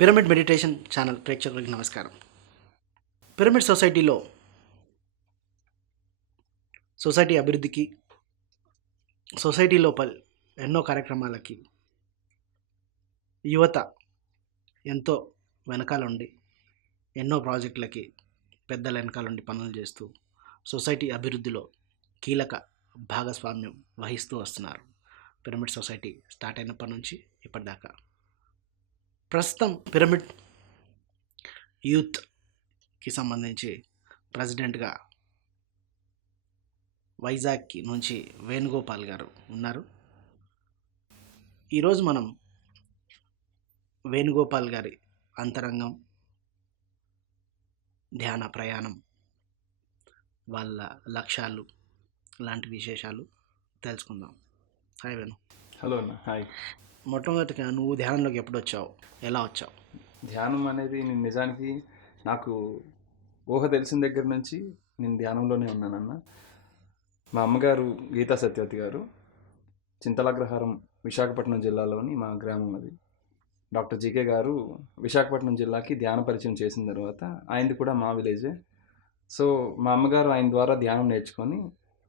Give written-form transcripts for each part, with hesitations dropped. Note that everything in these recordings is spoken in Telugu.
పిరమిడ్ మెడిటేషన్ ఛానల్ ప్రేక్షకులకు నమస్కారం. పిరమిడ్ సొసైటీలో సొసైటీ అభివృద్ధికి, సొసైటీ లోపల ఎన్నో కార్యక్రమాలకి యువత ఎంతో వెనకాలండి, ఎన్నో ప్రాజెక్టులకి పెద్దల వెనకాలండి పనులు చేస్తూ సొసైటీ అభివృద్ధిలో కీలక భాగస్వామ్యం వహిస్తూ వస్తున్నారు. పిరమిడ్ సొసైటీ స్టార్ట్ అయినప్పటి నుంచి ఇప్పటిదాకా ప్రస్తుతం పిరమిడ్ యూత్కి సంబంధించి ప్రెసిడెంట్గా వైజాగ్ నుంచి వేణుగోపాల్ గారు ఉన్నారు. ఈరోజు మనం వేణుగోపాల్ గారి అంతరంగం, ధ్యాన ప్రయాణం, వాళ్ళ లక్ష్యాలు లాంటి విశేషాలు తెలుసుకుందాం. హాయ్ వేణు. హలో అన్న. హాయ్. మొట్టమొదటిగా నువ్వు ధ్యానంలోకి ఎప్పుడు వచ్చావు, ఎలా వచ్చావు? ధ్యానం అనేది నేను నిజానికి నాకు ఊహ తెలిసిన దగ్గర నుంచి నేను ధ్యానంలోనే ఉన్నానన్న. మా అమ్మగారు గీతా సత్యవతి గారు, చింతలాగ్రహారం విశాఖపట్నం జిల్లాలోని మా గ్రామం అది. డాక్టర్ జీకే గారు విశాఖపట్నం జిల్లాకి ధ్యాన పరిచయం చేసిన తర్వాత ఆయనది కూడా మా విలేజే. సో మా అమ్మగారు ఆయన ద్వారా ధ్యానం నేర్చుకొని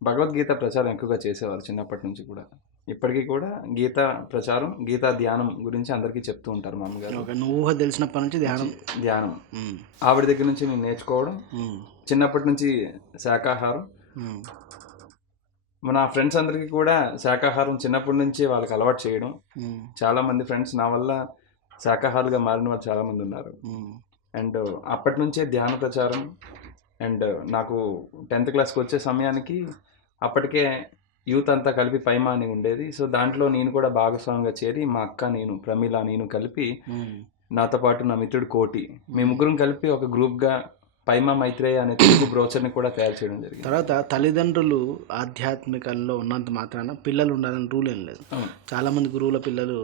భగవద్గీత ప్రచారం ఎక్కువగా చేసేవారు చిన్నప్పటి నుంచి కూడా. ఇప్పటికీ కూడా గీతా ప్రచారం, గీతా ధ్యానం గురించి అందరికీ చెప్తూ ఉంటారు మా అమ్మగారు. నువ్వు ఊహ తెలిసినప్పటి నుంచి ధ్యానం ఆవిడ దగ్గర నుంచి నేను నేర్చుకోవడం, చిన్నప్పటి నుంచి శాకాహారం. మన ఫ్రెండ్స్ అందరికీ కూడా శాకాహారం చిన్నప్పటి నుంచి వాళ్ళకి అలవాటు చేయడం. చాలా మంది ఫ్రెండ్స్ నా వల్ల శాకాహారులుగా మారిన వాళ్ళు చాలా మంది ఉన్నారు. అండ్ అప్పటి నుంచే ధ్యాన ప్రచారం. అండ్ నాకు 10th క్లాస్కి వచ్చే సమయానికి అప్పటికే యూత్ అంతా కలిపి పైమా అని ఉండేది. సో దాంట్లో నేను కూడా భాగస్వామిగా చేరి మా అక్క, నేను, ప్రమీల, నేను కలిపి, నాతో పాటు నా మిత్రుడు కోటి, మేము ముగ్గురం కలిపి ఒక గ్రూప్గా పైమా మైత్రేయ అనే తెలుగు బ్రోచర్ని కూడా తయారు చేయడం జరిగింది. తర్వాత తల్లిదండ్రులు ఆధ్యాత్మికల్లో ఉన్నంత మాత్రాన పిల్లలు ఉండాలని రూల్ ఏం లేదు. చాలామంది గురువుల పిల్లలు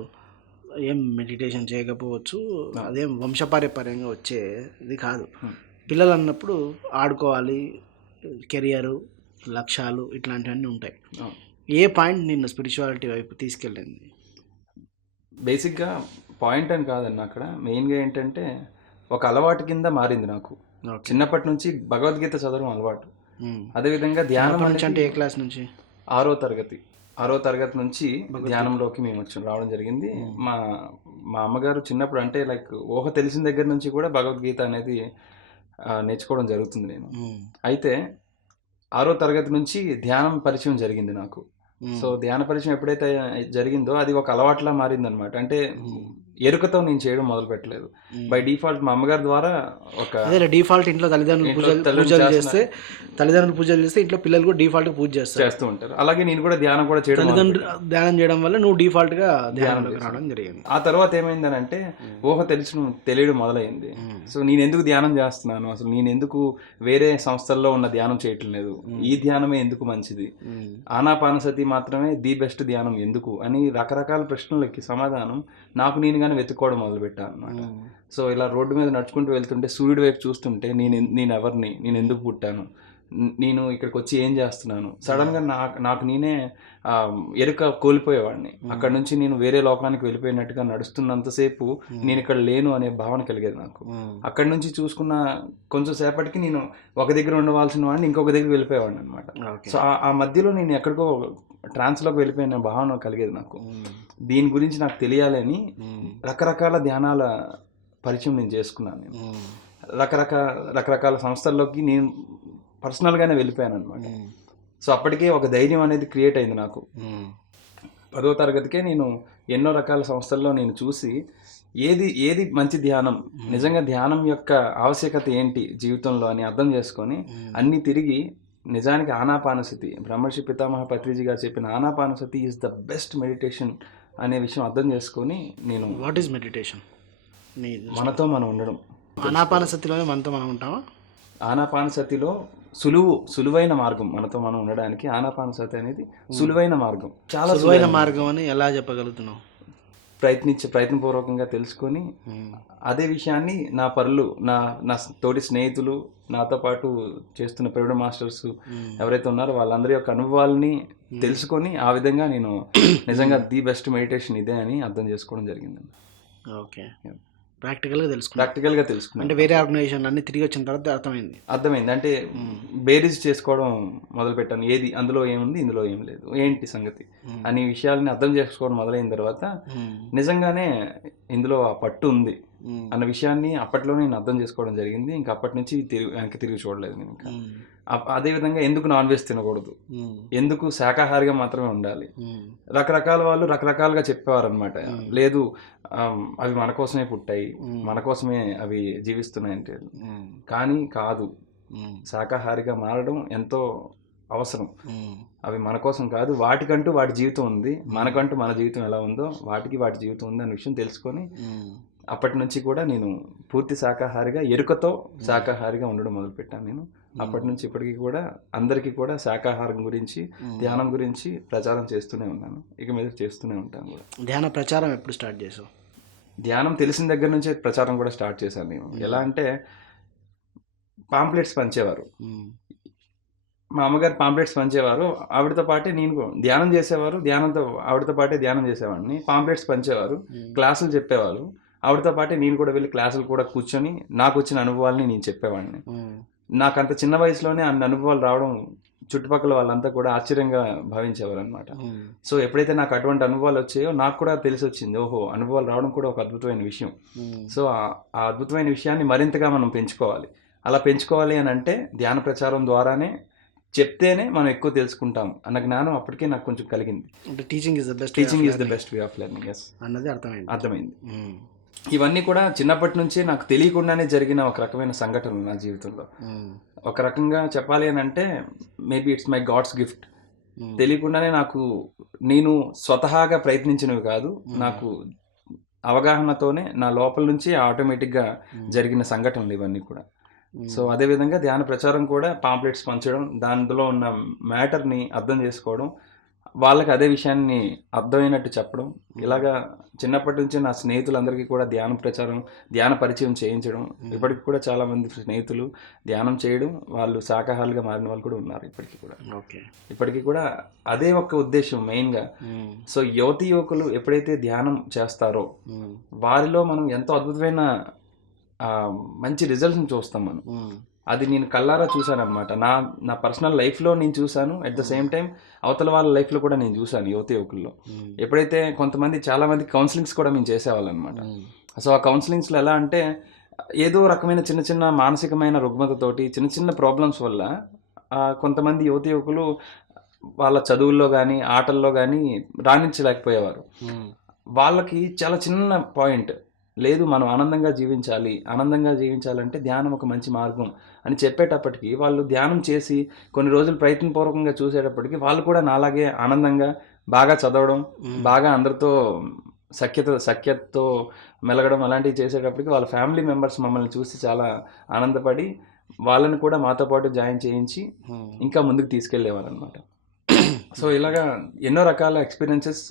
ఏం మెడిటేషన్ చేయకపోవచ్చు, అదేం వంశపార్యపర్యంగా వచ్చేది కాదు. పిల్లలు అన్నప్పుడు ఆడుకోవాలి, కెరియరు, లక్ష్యాలు ఇట్లాంటివన్నీ ఉంటాయి. ఏ పాయింట్ నిన్ను స్పిరిచువాలిటీ వైపు తీసుకెళ్ళింది? బేసిక్గా పాయింట్ అని కాదన్న, అక్కడ మెయిన్గా ఏంటంటే ఒక అలవాటు కింద మారింది నాకు. చిన్నప్పటి నుంచి భగవద్గీత చదవడం అలవాటు. అదేవిధంగా ధ్యానం అంటే ఏ క్లాస్ నుంచి? 6వ తరగతి నుంచి ధ్యానంలోకి మేము రావడం జరిగింది. మా అమ్మగారు చిన్నప్పుడు, అంటే లైక్ ఊహ తెలిసిన దగ్గర నుంచి కూడా భగవద్గీత అనేది నేర్చుకోవడం జరుగుతుంది నేను. అయితే 6వ తరగతి నుంచి ధ్యానం పరిచయం జరిగింది నాకు. సో ధ్యాన పరిచయం ఎప్పుడైతే జరిగిందో అది ఒక అలవాట్లా మారింది అనమాట. అంటే ఎరుకతో నేను చేయడం మొదలు పెట్టలేదు. బై డిఫాల్ట్ మా అమ్మగారి ద్వారా ఒక డిఫాల్ట్ ఇంట్లో తల్లిదండ్రులు పూజలు చేస్తే ఇంట్లో పిల్లలు కూడా డిఫాల్ట్ పూజ చేస్తూ ఉంటారు. అలాగే నేను కూడా ధ్యానం కూడా చేయడం, ధ్యానం చేయడం వల్ల నువ్వు డిఫాల్ట్ గా ధ్యానం రావడం జరిగింది. ఆ తర్వాత ఏమైందని అంటే ఊహ తెలియడం మొదలైంది. సో నేను ఎందుకు ధ్యానం చేస్తున్నాను, అసలు నేను ఎందుకు వేరే సంస్థల్లో ఉన్న ధ్యానం చేయటం లేదు, ఈ ధ్యానమే ఎందుకు మంచిది, ఆనాపానసతి మాత్రమే ది బెస్ట్ ధ్యానం ఎందుకు అని రకరకాల ప్రశ్నలకి సమాధానం నాకు నేను కానీ వెతుక్కోవడం మొదలుపెట్టాను అనమాట. సో ఇలా రోడ్డు మీద నడుచుకుంటూ వెళ్తుంటే సూర్యుడి వైపు చూస్తుంటే నేను ఎవరిని, నేను ఎందుకు పుట్టాను, నేను ఇక్కడికి వచ్చి ఏం చేస్తున్నాను, సడన్గా నాకు నేనే ఎరుక కోల్పోయేవాడిని. అక్కడ నుంచి నేను వేరే లోకానికి వెళ్ళిపోయినట్టుగా నడుస్తున్నంతసేపు నేను ఇక్కడ లేను అనే భావన కలిగేది నాకు. అక్కడి నుంచి చూసుకున్న కొంచెం సేపటికి నేను ఒక దగ్గర ఉండవలసిన వాడిని ఇంకొక దగ్గర వెళ్ళిపోయేవాడిని అనమాట. సో ఆ మధ్యలో నేను ఎక్కడికో ట్రాన్స్లోకి వెళ్ళిపోయిన భావన కలిగేది నాకు. దీని గురించి నాకు తెలియాలని రకరకాల ధ్యానాల పరిచయం నేను చేసుకున్నాను. నేను రకరకాల సంస్థల్లోకి నేను పర్సనల్గానే వెళ్ళిపోయాను అనమాట. సో అప్పటికే ఒక ధైర్యం అనేది క్రియేట్ అయింది నాకు. 10వ తరగతికే నేను ఎన్నో రకాల సంస్థల్లో నేను చూసి ఏది మంచి ధ్యానం, నిజంగా ధ్యానం యొక్క ఆవశ్యకత ఏంటి జీవితంలో అని అర్థం చేసుకొని అన్నీ తిరిగి నిజానికి ఆనాపానసతి, బ్రహ్మర్షి పితామహ పత్రిజీ గారు చెప్పిన Anapanasati is the best meditation అనే విషయం అర్థం చేసుకొని నేను. What is meditation? మనతో మనం ఉండడం. ఆనాపానసతిలోనే మనతో మనం ఉంటామా? ఆనాపానసతిలో సులువైన మార్గం మనతో మనం ఉండడానికి. ఆనాపానసతి అనేది సులువైన మార్గం, చాలా సులువైన మార్గం అని ఎలా చెప్పగలుగుతున్నావు? ప్రయత్నపూర్వకంగా తెలుసుకొని అదే విషయాన్ని నా పరులు, నా తోటి స్నేహితులు, నాతో పాటు చేస్తున్న పిరమిడ్ మాస్టర్స్ ఎవరైతే ఉన్నారో వాళ్ళందరి యొక్క అనుభవాలని తెలుసుకొని ఆ విధంగా నేను నిజంగా ది బెస్ట్ మెడిటేషన్ ఇదే అని అర్థం చేసుకోవడం జరిగింది. ఓకే. ప్రాక్టికల్గా తెలుసుకున్నాను. ప్రాక్టికల్గా తెలుసుకున్నాను. అంటే వేరే ఆర్గనైజేషన్ అన్ని తిరిగి వచ్చిన తర్వాత అర్థమైంది. అంటే బేరీజ్ చేసుకోవడం మొదలుపెట్టాను. ఏది అందులో ఏముంది, ఇందులో ఏం లేదు, ఏంటి సంగతి అనే విషయాలని అర్థం చేసుకోవడం మొదలైన తర్వాత నిజంగానే ఇందులో ఆ పట్టు ఉంది అన్న విషయాన్ని అప్పట్లోనే నేను అర్థం చేసుకోవడం జరిగింది. ఇంకా అప్పటి నుంచి వెనక్కి తిరిగి చూడలేదు నేను. ఇంకా అదేవిధంగా ఎందుకు నాన్ వెజ్ తినకూడదు, ఎందుకు శాకాహారిగా మాత్రమే ఉండాలి, రకరకాల వాళ్ళు రకరకాలుగా చెప్పేవారు అనమాట. లేదు అవి మన కోసమే పుట్టాయి, మన కోసమే అవి జీవిస్తున్నాయి అంటే. కానీ కాదు, శాకాహారిగా మారడం ఎంతో అవసరం. అవి మన కోసం కాదు, వాటికంటూ వాటి జీవితం ఉంది, మనకంటూ మన జీవితం ఎలా ఉందో వాటికి వాటి జీవితం ఉంది అనే విషయం తెలుసుకొని అప్పటి నుంచి కూడా నేను పూర్తి శాకాహారిగా, ఎరుకతో శాకాహారిగా ఉండడం మొదలుపెట్టాను నేను. అప్పటి నుంచి ఇప్పటికీ కూడా అందరికీ కూడా శాకాహారం గురించి, ధ్యానం గురించి ప్రచారం చేస్తూనే ఉన్నాను. ఇక మీద చేస్తూనే ఉంటాను కూడా. ధ్యాన ప్రచారం ఎప్పుడు స్టార్ట్ చేసావు? ధ్యానం తెలిసిన దగ్గర నుంచే ప్రచారం కూడా స్టార్ట్ చేశాను నేను. ఎలా అంటే పాంప్లెట్స్ పంచేవారు, మా అమ్మగారు పాంప్లెట్స్ పంచేవారు, ఆవిడతో పాటే నేను ధ్యానం చేసేవారు, ధ్యానంతో ఆవిడతో పాటే ధ్యానం చేసేవాడిని. పాంప్లెట్స్ పంచేవారు, క్లాసులు చెప్పేవాళ్ళు, ఆవిడతో పాటే నేను కూడా వెళ్ళి క్లాసులు కూడా కూర్చొని నాకు వచ్చిన అనుభవాలని నేను చెప్పేవాడిని. నాకు అంత చిన్న వయసులోనే అన్ని అనుభవాలు రావడం చుట్టుపక్కల వాళ్ళంతా కూడా ఆశ్చర్యంగా భావించేవారు అనమాట. సో ఎప్పుడైతే నాకు అటువంటి అనుభవాలు వచ్చాయో నాకు కూడా తెలిసి వచ్చింది, ఓహో అనుభవాలు రావడం కూడా ఒక అద్భుతమైన విషయం. సో ఆ అద్భుతమైన విషయాన్ని మరింతగా మనం పెంచుకోవాలి. అలా పెంచుకోవాలి అని అంటే ధ్యాన ప్రచారం ద్వారానే, చెప్తేనే మనం ఎక్కువ తెలుసుకుంటాం అన్న జ్ఞానం అప్పటికే నాకు కొంచెం కలిగింది. Teaching is the best way of learning అన్నది అర్థమైంది. ఇవన్నీ కూడా చిన్నప్పటి నుంచి నాకు తెలియకుండానే జరిగిన ఒక రకమైన సంఘటనలు నా జీవితంలో. ఒక రకంగా చెప్పాలి అని అంటే maybe it's my God's gift. తెలియకుండానే నేను స్వతహాగా ప్రయత్నించినవి కాదు, నాకు అవగాహనతోనే నా లోపల నుంచి ఆటోమేటిక్గా జరిగిన సంఘటనలు ఇవన్నీ కూడా. సో అదేవిధంగా ధ్యాన ప్రచారం కూడా పాంప్లెట్స్ పంచడం, దానిలో ఉన్న మ్యాటర్ని అర్థం చేసుకోవడం, వాళ్ళకి అదే విషయాన్ని అర్థమైనట్టు చెప్పడం, ఇలాగా చిన్నప్పటి నుంచి నా స్నేహితులందరికీ కూడా ధ్యాన పరిచయం చేయించడం. ఇప్పటికి కూడా చాలా మంది స్నేహితులు ధ్యానం చేయడం, వాళ్ళు శాకాహారులుగా మారిన వాళ్ళు కూడా ఉన్నారు ఇప్పటికీ కూడా అదే ఒక ఉద్దేశం మెయిన్గా. సో యువకులు ఎప్పుడైతే ధ్యానం చేస్తారో వారిలో మనం ఎంతో అద్భుతమైన మంచి రిజల్ట్స్ని చూస్తాం మనం. అది నేను కళ్ళారా చూశాను అనమాట. నా పర్సనల్ లైఫ్లో నేను చూశాను, అట్ ద సేమ్ టైం అవతల వాళ్ళ లైఫ్లో కూడా నేను చూశాను. యువకుల్లో ఎప్పుడైతే చాలా మంది కౌన్సిలింగ్స్ కూడా మేము చేసేవాళ్ళం అనమాట. సో ఆ కౌన్సిలింగ్స్లో ఎలా అంటే ఏదో రకమైన చిన్న చిన్న మానసికమైన రుగ్మతతోటి, చిన్న చిన్న ప్రాబ్లమ్స్ వల్ల కొంతమంది యువకులు వాళ్ళ చదువుల్లో కానీ ఆటల్లో కానీ రాణించలేకపోయేవారు. వాళ్ళకి చాలా చిన్న పాయింట్, లేదు మనం ఆనందంగా జీవించాలంటే ధ్యానం ఒక మంచి మార్గం అని చెప్పేటప్పటికి, వాళ్ళు ధ్యానం చేసి కొన్ని రోజులు ప్రయత్నపూర్వకంగా చూసేటప్పటికి వాళ్ళు కూడా నాలాగే ఆనందంగా బాగా చదవడం, బాగా అందరితో సఖ్యతతో మెలగడం అలాంటివి చేసేటప్పటికి వాళ్ళ ఫ్యామిలీ మెంబర్స్ మమ్మల్ని చూసి చాలా ఆనందపడి వాళ్ళని కూడా మాతో పాటు జాయిన్ చేయించి ఇంకా ముందుకు తీసుకెళ్లేవారు అనమాట. సో ఇలాగా ఎన్నో రకాల ఎక్స్పీరియన్సెస్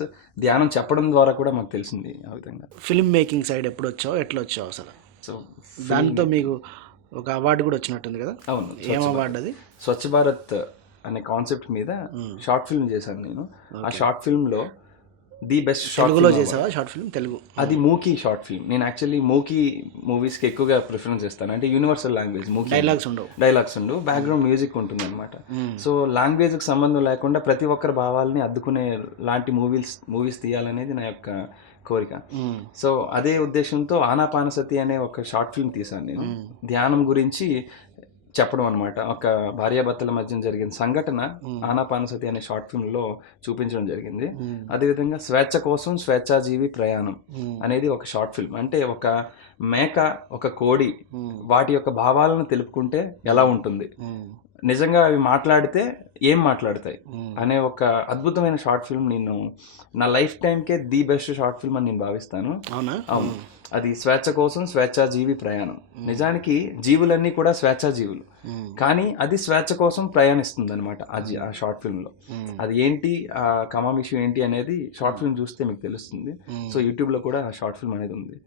ధ్యానం చెప్పడం ద్వారా కూడా మాకు తెలిసింది. ఆ విధంగా ఫిల్మ్ మేకింగ్ సైడ్ ఎప్పుడు వచ్చావు, ఎట్లా వచ్చావు అసలు? సో దాంతో మీకు ఒక అవార్డు కూడా వచ్చినట్టుంది కదా? అవును. ఏం అవార్డు అది? స్వచ్ఛ భారత్ అనే కాన్సెప్ట్ మీద షార్ట్ ఫిల్మ్ చేశాను నేను. ఆ షార్ట్ ఫిల్మ్లో ది బెస్ట్ తెలుగులో చేసావా షార్ట్ ఫిల్మ్? తెలుగు. అది మూకీ షార్ట్ ఫిల్మ్. నేను యాక్చువల్లీ మూకీ మూవీస్కి ఎక్కువగా ప్రిఫరెన్స్ ఇస్తాను. అంటే యూనివర్సల్ లాంగ్వేజ్, మూకీ డైలాగ్స్ ఉండవు, బ్యాక్గ్రౌండ్ మ్యూజిక్ ఉంటుంది అనమాట. సో లాంగ్వేజ్కి సంబంధం లేకుండా ప్రతి ఒక్కరి భావాలని అద్దుకునే లాంటి మూవీస్ తీయాలనేది నా యొక్క కోరిక. సో అదే ఉద్దేశంతో ఆనాపానసతి అనే ఒక షార్ట్ ఫిల్మ్ తీశాను నేను. ధ్యానం గురించి చెప్పడం అనమాట. ఒక భార్యాభర్తల మధ్య జరిగిన సంఘటన ఆనాపానసతి అనే షార్ట్ ఫిల్మ్లో చూపించడం జరిగింది. అదేవిధంగా స్వేచ్ఛ కోసం స్వేచ్ఛాజీవి ప్రయాణం అనేది ఒక షార్ట్ ఫిల్మ్. అంటే ఒక మేక, ఒక కోడి వాటి యొక్క భావాలను తెలుపుకుంటే ఎలా ఉంటుంది, నిజంగా అవి మాట్లాడితే ఏం మాట్లాడతాయి అనే ఒక అద్భుతమైన షార్ట్ ఫిల్మ్. నేను నా లైఫ్ టైంకే ది బెస్ట్ షార్ట్ ఫిల్మ్ అని నేను భావిస్తాను. అవును. అది స్వేచ్ఛ కోసం స్వేచ్ఛాజీవి ప్రయాణం. నిజానికి జీవులన్నీ కూడా స్వేచ్ఛాజీవులు, కానీ అది స్వేచ్ఛ కోసం ప్రయాణిస్తుంది అనమాట ఆ షార్ట్ ఫిల్మ్లో. అది ఏంటి, ఆ కమాం ఇష్యూ ఏంటి అనేది షార్ట్ ఫిల్మ్ చూస్తే మీకు తెలుస్తుంది. సో యూట్యూబ్లో కూడా ఆ షార్ట్ ఫిల్మ్ అనేది ఉంది.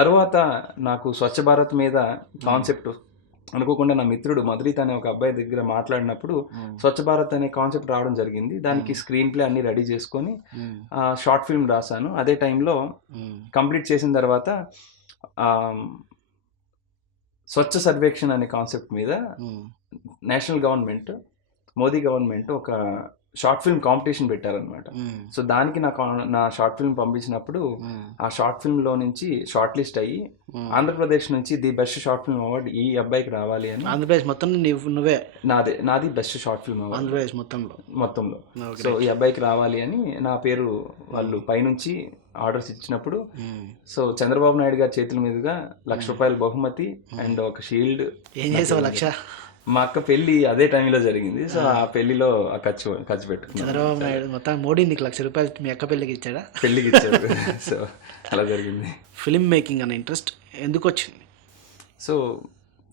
తర్వాత నాకు స్వచ్ఛ భారత్ మీద కాన్సెప్ట్ అనుకోకుండా నా మిత్రుడు మధురిత్ అనే ఒక అబ్బాయి దగ్గర మాట్లాడినప్పుడు స్వచ్ఛ భారత్ అనే కాన్సెప్ట్ రావడం జరిగింది. దానికి స్క్రీన్ ప్లే అన్ని రెడీ చేసుకొని షార్ట్ ఫిల్మ్ రాశాను. అదే టైంలో కంప్లీట్ చేసిన తర్వాత స్వచ్ఛ సర్వేక్షణ్ అనే కాన్సెప్ట్ మీద నేషనల్ గవర్నమెంట్, మోదీ గవర్నమెంట్ ఒక షార్ట్ ఫిల్మ్ కాంపిటీషన్ పెట్టారనమాట. సో దానికి నా షార్ట్ ఫిల్మ్ పంపించినప్పుడు ఆ షార్ట్ ఫిల్మ్లో నుంచి షార్ట్ లిస్ట్ అయ్యి ఆంధ్రప్రదేశ్ నుంచి the best short film award ఈ అబ్బాయికి రావాలి అని. ఆంధ్రప్రదేశ్ మొత్తం నువ్వే? నాది best short film award Andhra Pradesh మొత్తంలో. సో ఈ అబ్బాయికి రావాలి అని నా పేరు వాళ్ళు పైనుంచి ఆర్డర్స్ ఇచ్చినప్పుడు, సో చంద్రబాబు నాయుడు గారి చేతుల మీదుగా ₹1,00,000 బహుమతి అండ్ ఒక షీల్డ్. ఏం చేసావు? 1,00,000? మా అక్క పెళ్లి అదే టైంలో జరిగింది. సో ఆ పెళ్లిలో ఖర్చు పెట్టుకున్నాను. చంద్రబాబు నాయుడు మొత్తం మోడీ నీకు ₹1,00,000 మీ అక్క పెళ్లికి ఇచ్చాడా? పెళ్లికి ఇచ్చాడు. సో అలా జరిగింది. ఫిల్మ్ మేకింగ్ అనే ఇంట్రెస్ట్ ఎందుకు వచ్చింది? సో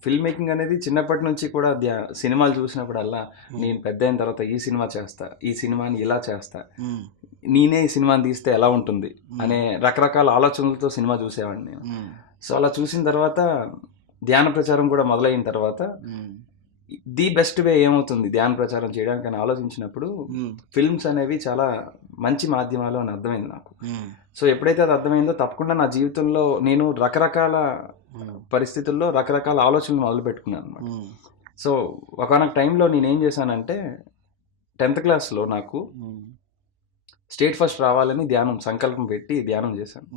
ఫిల్మ్ మేకింగ్ అనేది చిన్నప్పటి నుంచి కూడా సినిమాలు చూసినప్పుడల్లా నేను పెద్ద అయిన తర్వాత ఈ సినిమా చేస్తా, ఈ సినిమాని ఇలా చేస్తా, నేనే ఈ సినిమాని తీస్తే ఎలా ఉంటుంది అనే రకరకాల ఆలోచనలతో సినిమా చూసేవాడిని నేను. సో అలా చూసిన తర్వాత ధ్యాన ప్రచారం కూడా మొదలైన తర్వాత ది బెస్ట్ వే ఏమవుతుంది ధ్యాన ప్రచారం చేయడానికి అని ఆలోచించినప్పుడు ఫిల్మ్స్ అనేవి చాలా మంచి మాధ్యమాలు అని అర్థమైంది నాకు. సో ఎప్పుడైతే అది అర్థమైందో తప్పకుండా నా జీవితంలో నేను రకరకాల పరిస్థితుల్లో రకరకాల ఆలోచనలు మొదలు పెట్టుకున్నాను అనమాట. సో ఒకనొక టైంలో నేనేం చేశానంటే 10th క్లాస్లో నాకు స్టేట్ ఫస్ట్ రావాలని సంకల్పం పెట్టి ధ్యానం చేశాను.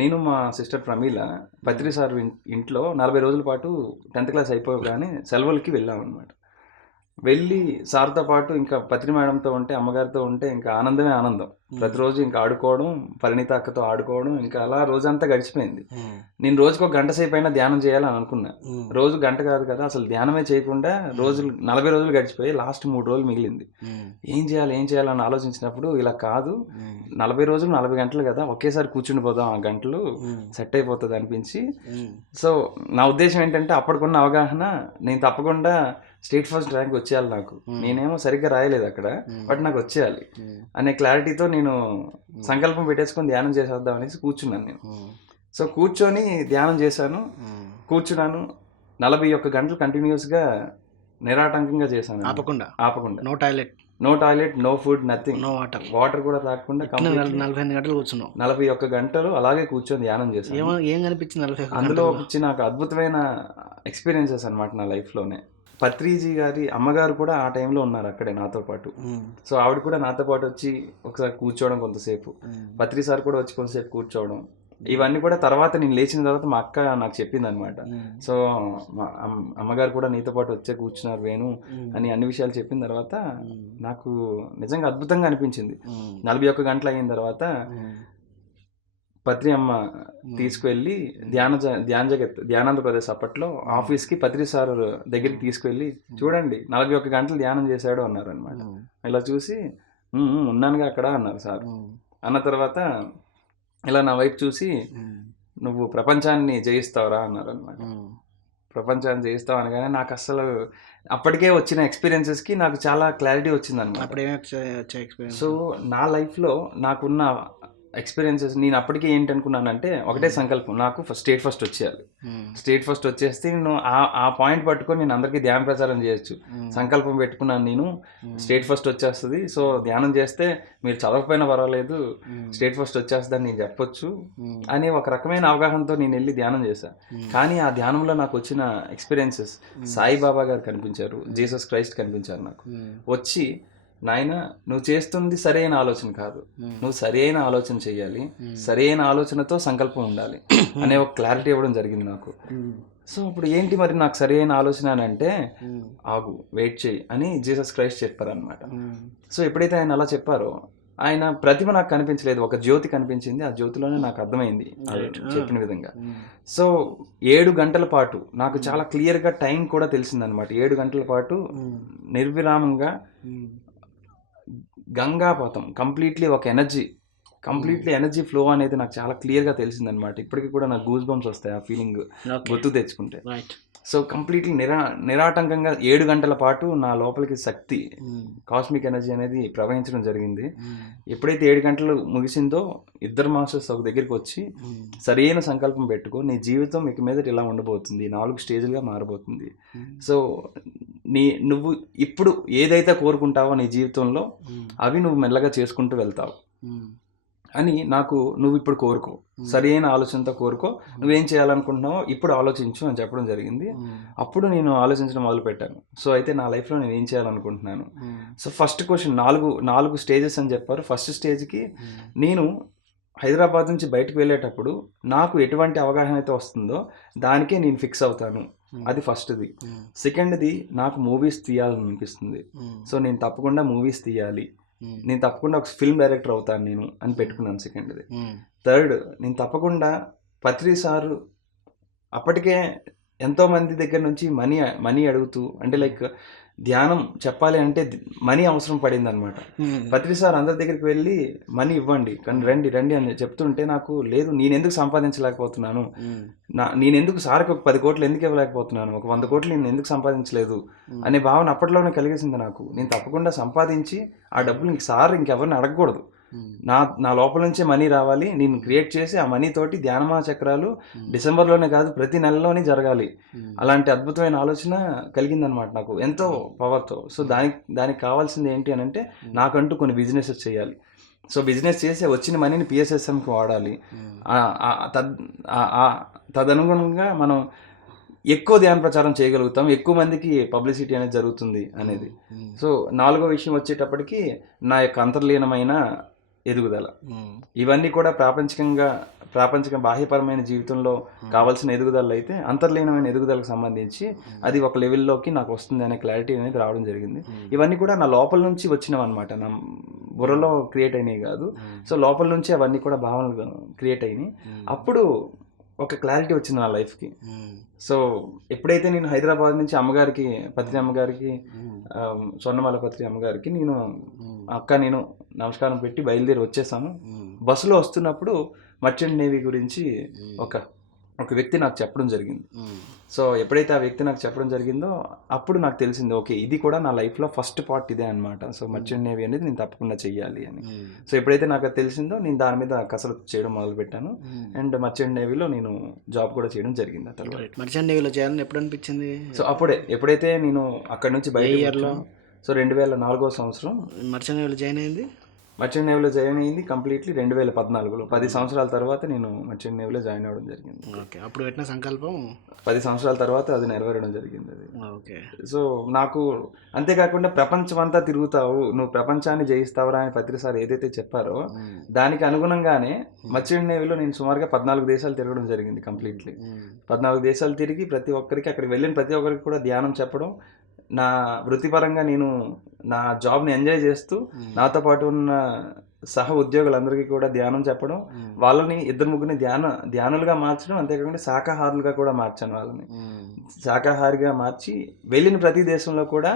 నేను మా సిస్టర్ ప్రమీల పత్రి సార్ ఇంట్లో 40 రోజుల పాటు 10th క్లాస్ అయిపోగానే సెలవులకి వెళ్ళాం అనమాట. వెళ్ళి సార్తో పాటు ఇంకా పత్రి మేడంతో ఉంటే, అమ్మగారితో ఉంటే ఇంకా ఆనందమే ఆనందం. ప్రతిరోజు ఇంకా ఆడుకోవడం, పరిణిత అక్కతో ఆడుకోవడం, ఇంకా అలా రోజంతా గడిచిపోయింది. నేను రోజుకు 1 గంట సేపు అయినా ధ్యానం చేయాలని అనుకున్నా. రోజు గంట కాదు కదా, అసలు ధ్యానమే చేయకుండా 40 రోజులు గడిచిపోయి లాస్ట్ 3 రోజులు మిగిలింది. ఏం చేయాలని ఆలోచించినప్పుడు ఇలా కాదు, 40 రోజులు 40 గంటలు కదా, ఒకేసారి కూర్చుండిపోదాం, ఆ గంటలు సెట్ అయిపోతుంది అనిపించి. సో నా ఉద్దేశం ఏంటంటే అప్పటికున్న అవగాహన, నేను తప్పకుండా స్టేట్ ఫస్ట్ ర్యాంక్ వచ్చేయాలి నాకు. నేనేమో సరిగ్గా రాయలేదు అక్కడ, బట్ నాకు వచ్చేయాలి అనే క్లారిటీతో నేను సంకల్పం పెట్టేసుకొని ధ్యానం చేసేద్దాం అనేసి కూర్చున్నాను నేను. సో కూర్చొని ధ్యానం చేశాను, కూర్చున్నాను. 41 గంటలు కంటిన్యూస్గా నిరాటంకంగా చేశాను, ఆపకుండా. No toilet, no food, nothing, no water కూడా తాగకుండా 45 గంటలు కూర్చున్నావు. 41 గంటలు అలాగే కూర్చొని ధ్యానం చేశాను. ఏం కనిపించింది అందులో వచ్చి నాకు అద్భుతమైన ఎక్స్పీరియన్సెస్ అనమాట నా లైఫ్లోనే. పత్రిజీ గారి అమ్మగారు కూడా ఆ టైంలో ఉన్నారు అక్కడే నాతో పాటు. సో ఆవిడ కూడా నాతో పాటు వచ్చి ఒకసారి కూర్చోవడం కొంతసేపు, పత్రి సార్ కూడా వచ్చి కొంతసేపు కూర్చోవడం, ఇవన్నీ కూడా తర్వాత నేను లేచిన తర్వాత మా అక్క నాకు చెప్పింది అనమాట. సో అమ్మగారు కూడా నీతో పాటు వచ్చే కూర్చున్నారు వేణు అని అన్ని విషయాలు చెప్పిన తర్వాత నాకు నిజంగా అద్భుతంగా అనిపించింది. 41 గంటలు అయిన తర్వాత పత్రి అమ్మ తీసుకువెళ్ళి ధ్యానాంధ్రప్రదేశ్ అప్పట్లో ఆఫీస్కి పత్రి సార్ దగ్గరికి తీసుకువెళ్ళి, చూడండి 41 గంటలు ధ్యానం చేశాడు అన్నారు అనమాట. ఇలా చూసి ఉన్నానుగా అక్కడ అన్నారు సార్. అన్న తర్వాత ఇలా నా వైపు చూసి, నువ్వు ప్రపంచాన్ని జయిస్తావురా అన్నారు అనమాట. ప్రపంచాన్ని జయిస్తావు అనగానే నాకు అసలు అప్పటికే వచ్చిన ఎక్స్పీరియన్సెస్కి నాకు చాలా క్లారిటీ వచ్చింది అనమాట. సో నా లైఫ్లో నాకున్న ఎక్స్పీరియన్సెస్ నేను అప్పటికే ఏంటనుకున్నానంటే ఒకటే సంకల్పం, నాకు స్టేట్ ఫస్ట్ వచ్చేయాలి. స్టేట్ ఫస్ట్ వచ్చేస్తే నేను ఆ పాయింట్ పట్టుకొని నేను అందరికీ ధ్యాన ప్రచారం చేయొచ్చు. సంకల్పం పెట్టుకున్నాను నేను, స్టేట్ ఫస్ట్ వచ్చేస్తుంది. సో ధ్యానం చేస్తే మీరు చదవకపోయినా పర్వాలేదు, స్టేట్ ఫస్ట్ వచ్చేస్తుందని నేను చెప్పొచ్చు అనే ఒక రకమైన అవగాహనతో నేను వెళ్ళి ధ్యానం చేశాను. కానీ ఆ ధ్యానంలో నాకు వచ్చిన ఎక్స్పీరియన్సెస్, సాయిబాబా గారు కనిపించారు, జీసస్ క్రైస్ట్ కనిపించారు నాకు. వచ్చి, నాయన నువ్వు చేస్తుంది సరైన ఆలోచన కాదు, నువ్వు సరైన ఆలోచన చెయ్యాలి, సరైన ఆలోచనతో సంకల్పం ఉండాలి అనే ఒక క్లారిటీ ఇవ్వడం జరిగింది నాకు. సో అప్పుడు ఏంటి మరి నాకు సరైన ఆలోచన అని అంటే, ఆగు, వెయిట్ చేయి అని జీసస్ క్రైస్ట్ చెప్పారు అనమాట. సో ఎప్పుడైతే ఆయన అలా చెప్పారో, ఆయన ప్రతిభ నాకు కనిపించలేదు, ఒక జ్యోతి కనిపించింది. ఆ జ్యోతిలోనే నాకు అర్థమైంది చెప్పిన విధంగా. సో 7 గంటల పాటు నాకు చాలా క్లియర్గా టైం కూడా తెలిసిందనమాట. 7 గంటల పాటు నిర్విరామంగా గంగాపథం, కంప్లీట్లీ ఒక ఎనర్జీ ఫ్లో అనేది నాకు చాలా క్లియర్గా తెలిసిందనమాట. ఇప్పటికీ కూడా నాకు గూస్ బంప్స్ వస్తాయి ఆ ఫీలింగ్ గుర్తు తెచ్చుకుంటే. సో కంప్లీట్లీ నిరాటంకంగా 7 గంటల పాటు నా లోపలికి శక్తి, కాస్మిక్ ఎనర్జీ అనేది ప్రవహించడం జరిగింది. ఎప్పుడైతే 7 గంటలు ముగిసిందో, ఇద్దరు మాస్టర్స్ ఒక దగ్గరికి వచ్చి, సరైన సంకల్పం పెట్టుకో, నీ జీవితం ఇక మీద ఇలా ఉండబోతుంది, 4 స్టేజ్లుగా మారబోతుంది. సో నువ్వు ఇప్పుడు ఏదైతే కోరుకుంటావో నీ జీవితంలో, అవి నువ్వు మెల్లగా చేసుకుంటూ వెళ్తావు అని నాకు నువ్వు ఇప్పుడు కోరుకో, సరైన ఆలోచనతో కోరుకో, నువ్వేం చేయాలనుకుంటున్నావో ఇప్పుడు ఆలోచించు అని చెప్పడం జరిగింది. అప్పుడు నేను ఆలోచించడం మొదలు పెట్టాను. సో అయితే నా లైఫ్లో నేను ఏం చేయాలనుకుంటున్నాను. సో ఫస్ట్ క్వశ్చన్, నాలుగు స్టేజెస్ అని చెప్పారు. ఫస్ట్ స్టేజ్కి నేను హైదరాబాద్ నుంచి బయటకు వెళ్ళేటప్పుడు నాకు ఎటువంటి అవగాహన అయితే వస్తుందో దానికే నేను ఫిక్స్ అవుతాను. అది ఫస్ట్ది. సెకండ్ది, నాకు మూవీస్ తీయాలని అనిపిస్తుంది. సో నేను తప్పకుండా మూవీస్ తీయాలి, నేను తప్పకుండా ఒక ఫిల్మ్ డైరెక్టర్ అవుతాను నేను అని పెట్టుకున్నాను సెకండ్ది. థర్డ్, నేను తప్పకుండా పత్రి సారు అప్పటికే ఎంతో మంది దగ్గర నుంచి మనీ అడుగుతూ, అంటే లైక్ ధ్యానం చెప్పాలి అంటే మనీ అవసరం పడింది అనమాట. పత్రి సార్ అందరి దగ్గరికి వెళ్ళి మనీ ఇవ్వండి కానీ రండి రండి అని చెప్తుంటే నాకు లేదు, నేను ఎందుకు సంపాదించలేకపోతున్నాను, నేను ఎందుకు సార్కి ఒక 10 కోట్లు ఎందుకు ఇవ్వలేకపోతున్నాను, ఒక 100 కోట్లు నేను ఎందుకు సంపాదించలేదు అనే భావన అప్పట్లోనే కలిగేసింది నాకు. నేను తప్పకుండా సంపాదించి ఆ డబ్బులు సార్ ఇంకెవరిని అడగకూడదు, నా లోపల నుంచే మనీ రావాలి, నేను క్రియేట్ చేసి ఆ మనీ తోటి ధ్యానమా చక్రాలు డిసెంబర్లోనే కాదు ప్రతి నెలలోనే జరగాలి. అలాంటి అద్భుతమైన ఆలోచన కలిగిందనమాట నాకు ఎంతో పవర్తో. సో దానికి కావాల్సింది ఏంటి అని అంటే నాకంటూ కొన్ని బిజినెసెస్ చేయాలి. సో బిజినెస్ చేసి వచ్చిన మనీని పిఎస్ఎస్ఎంకి వాడాలి. తదనుగుణంగా మనం ఎక్కువ ధ్యాన ప్రచారం చేయగలుగుతాం, ఎక్కువ మందికి పబ్లిసిటీ అనేది జరుగుతుంది అనేది. సో 4వ విషయం వచ్చేటప్పటికి నా యొక్క అంతర్లీనమైన ఎదుగుదల. ఇవన్నీ కూడా ప్రాపంచిక బాహ్యపరమైన జీవితంలో కావాల్సిన ఎదుగుదల అయితే, అంతర్లీనమైన ఎదుగుదలకు సంబంధించి అది ఒక లెవెల్లోకి నాకు వస్తుంది అనే క్లారిటీ అనేది రావడం జరిగింది. ఇవన్నీ కూడా నా లోపల నుంచి వచ్చినవి అనమాట, నా బుర్రలో క్రియేట్ అయినాయి కాదు. సో లోపల నుంచి అవన్నీ కూడా భావనలు క్రియేట్ అయినాయి. అప్పుడు ఒక క్లారిటీ వచ్చింది నా లైఫ్కి. సో ఎప్పుడైతే నేను హైదరాబాద్ నుంచి అమ్మగారికి, పత్రి అమ్మగారికి, స్వర్ణమాల పత్రి అమ్మగారికి నేను నమస్కారం పెట్టి బయలుదేరి వచ్చేసాను. బస్సులో వస్తున్నప్పుడు మర్చెంట్ నేవీ గురించి ఒక వ్యక్తి నాకు చెప్పడం జరిగింది. సో ఎప్పుడైతే ఆ వ్యక్తి నాకు చెప్పడం జరిగిందో అప్పుడు నాకు తెలిసింది, ఓకే ఇది కూడా నా లైఫ్లో ఫస్ట్ పార్ట్ ఇదే అనమాట. సో మర్చెంట్ నేవీ అనేది నేను తప్పకుండా చెయ్యాలి అని. సో ఎప్పుడైతే నాకు అది తెలిసిందో నేను దాని మీద కసరత్తు చేయడం మొదలు పెట్టాను. అండ్ మర్చెంట్ నేవీలో నేను జాబ్ కూడా చేయడం జరిగింది. ఆ తర్వాత మర్చెంట్ నేవీలో చేయాలని ఎప్పుడు అనిపించింది? సో ఎప్పుడైతే నేను అక్కడ నుంచి బయట, సో 2004వ సంవత్సరం మర్చెంట్ నేవీలో జాయిన్ అయింది. మర్చెంట్ నేవీలో జాయిన్ అయింది కంప్లీట్లీ 2014లో. 10 సంవత్సరాల తర్వాత నేను మర్చెంట్ నేవీలో జాయిన్ అవ్వడం జరిగింది. ఓకే, అప్పుడు పెట్టిన సంకల్పం 10 సంవత్సరాల తర్వాత అది నెరవేరడం జరిగింది. అది ఓకే. సో నాకు అంతేకాకుండా ప్రపంచం అంతా తిరుగుతావు, నువ్వు ప్రపంచాన్ని జయిస్తావురా అని పత్రి సార్ ఏదైతే చెప్పారో దానికి అనుగుణంగానే మర్చెంట్ నేవీలో నేను సుమారుగా 14 దేశాలు తిరగడం జరిగింది కంప్లీట్లీ. 14 దేశాలు తిరిగి ప్రతి ఒక్కరికి, అక్కడికి వెళ్ళిన ప్రతి ఒక్కరికి కూడా ధ్యానం చెప్పడం, నా వృత్తిపరంగా నేను నా జాబ్ని ఎంజాయ్ చేస్తూ నాతో పాటు ఉన్న సహ ఉద్యోగులందరికీ కూడా ధ్యానం చెప్పడం, వాళ్ళని 2-3 ధ్యానులుగా మార్చడం, అంతేకాకుండా శాకాహారులుగా కూడా మార్చాను. వాళ్ళని శాకాహారిగా మార్చి వెళ్ళిన ప్రతి దేశంలో కూడా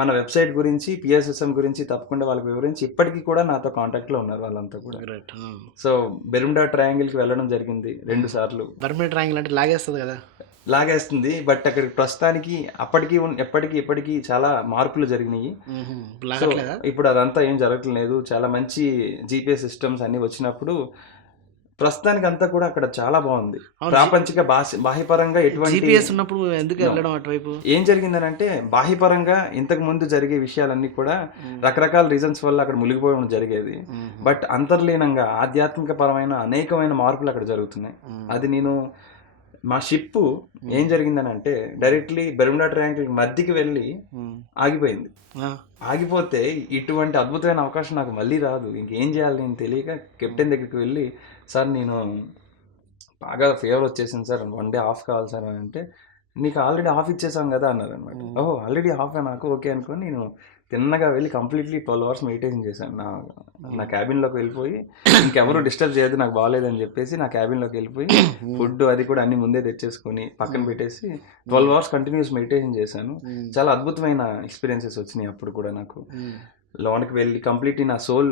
మన వెబ్సైట్ గురించి, పిఎస్ఎస్ఎం గురించి తప్పకుండా వాళ్ళకి వివరించి ఇప్పటికీ కూడా నాతో కాంటాక్ట్లో ఉన్నారు వాళ్ళంతా కూడా. సో బెర్ముడా ట్రయాంగిల్కి వెళ్ళడం జరిగింది 2 సార్లు. బెర్ముడా ట్రయాంగిల్ అంటే లాగేస్తుంది కదా? లాగేస్తుంది, బట్ అక్కడికి ప్రస్తుతానికి ఇప్పటికీ చాలా మార్పులు జరిగినాయి. ఇప్పుడు అదంతా ఏం జరగట్లేదు. చాలా మంచి జిపిఎస్ సిస్టమ్స్ అన్ని వచ్చినప్పుడు ప్రస్తుతానికి అంతా కూడా అక్కడ చాలా బాగుంది. ప్రాపంచిక బాహ్యపరంగా ఎటువంటి ఉన్నప్పుడు ఎందుకు వెళ్ళడం అటువైపు? ఏం జరిగిందనంటే బాహ్యపరంగా ఇంతకు ముందు జరిగే విషయాలన్నీ కూడా రకరకాల రీజన్స్ వల్ల అక్కడ మునిగిపోవడం జరిగేది. బట్ అంతర్లీనంగా ఆధ్యాత్మిక పరమైన అనేకమైన మార్పులు అక్కడ జరుగుతున్నాయి. అది నేను మా షిప్ ఏం జరిగిందని అంటే డైరెక్ట్లీ బెర్ముడా ట్రయాంగిల్ మధ్యకి వెళ్ళి ఆగిపోయింది. ఆగిపోతే ఇటువంటి అద్భుతమైన అవకాశం నాకు మళ్ళీ రాదు. ఇంకేం చేయాలి నేను తెలియక కెప్టెన్ దగ్గరికి వెళ్ళి, సార్ నేను బాగా ఫీవర్ వచ్చేసింది సార్, 1 డే ఆఫ్ కావాలి సార్ అని అంటే, నీకు ఆల్రెడీ ఆఫ్ ఇచ్చేసాం కదా అన్నారు అనమాట. ఓహో ఆల్రెడీ ఆఫ్ నాకు ఓకే అనుకొని నేను తిన్నగా వెళ్ళి కంప్లీట్లీ 12 hours మెడిటేషన్ చేశాను. నా క్యాబిన్లోకి వెళ్ళిపోయి ఇంకెవరు డిస్టర్బ్ చేయదు నాకు బాగాలేదని చెప్పేసి నా క్యాబిన్లోకి వెళ్ళిపోయి ఫుడ్ అది కూడా అన్ని ముందే తెచ్చేసుకొని పక్కన పెట్టేసి 12 hours కంటిన్యూస్ మెడిటేషన్ చేశాను. చాలా అద్భుతమైన ఎక్స్పీరియన్సెస్ వచ్చినాయి అప్పుడు కూడా నాకు. లోనికి వెళ్ళి కంప్లీట్లీ నా సోల్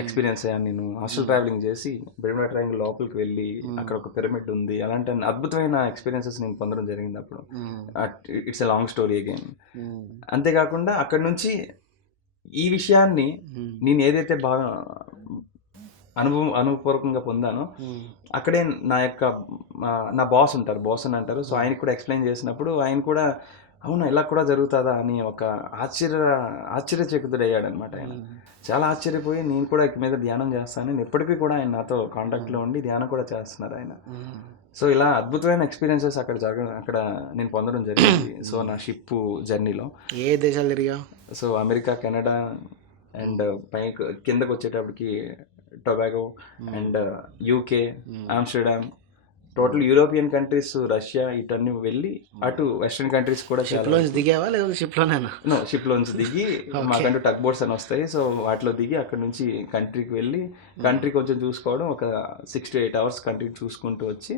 ఎక్స్పీరియన్స్ అయ్యాను. నేను హాస్టల్ ట్రావెలింగ్ చేసి బెర్ముడా ట్రయాంగిల్ లోపలికి వెళ్ళి అక్కడ ఒక పిరమిడ్ ఉంది, అలాంటి అద్భుతమైన ఎక్స్పీరియన్సెస్ నేను పొందడం జరిగింది అప్పుడు. It's a long story again. అంతేకాకుండా అక్కడ నుంచి ఈ విషయాన్ని నేను ఏదైతే బాగా అనుభవపూర్వకంగా పొందానో అక్కడే నా బాస్ ఉంటారు, బాస్ అని అంటారు. సో ఆయన కూడా ఎక్స్ప్లెయిన్ చేసినప్పుడు ఆయన కూడా అవునా ఇలా కూడా జరుగుతుందా అని ఒక ఆశ్చర్యచకితుడయ్యాడనమాట ఆయన. చాలా ఆశ్చర్యపోయి నేను కూడా ఇక మీద ధ్యానం చేస్తాను, ఎప్పటికీ కూడా ఆయన నాతో కాంటాక్ట్లో ఉండి ధ్యానం కూడా చేస్తున్నారు ఆయన. సో ఇలా అద్భుతమైన ఎక్స్పీరియన్సెస్ అక్కడ నేను పొందడం జరిగింది. సో నా షిప్ జర్నీలో ఏ దేశాలు తిరిగా? సో అమెరికా, కెనడా అండ్ కిందకు వచ్చేటప్పటికి Tobago and UK, Amsterdam, total European countries, Russia ఇటన్నీ వెళ్ళి అటు వెస్ట్రన్ కంట్రీస్ కూడా షిప్లో దిగావా లేదా షిప్లోనేనా? షిప్ లోంచి దిగి మాకంటూ టగ్ బోట్స్ అని వస్తాయి. సో వాటిలో దిగి అక్కడ నుంచి కంట్రీకి వెళ్ళి కంట్రీ కొంచెం చూసుకోవడం, ఒక 6 to 8 hours కంట్రీ చూసుకుంటూ వచ్చి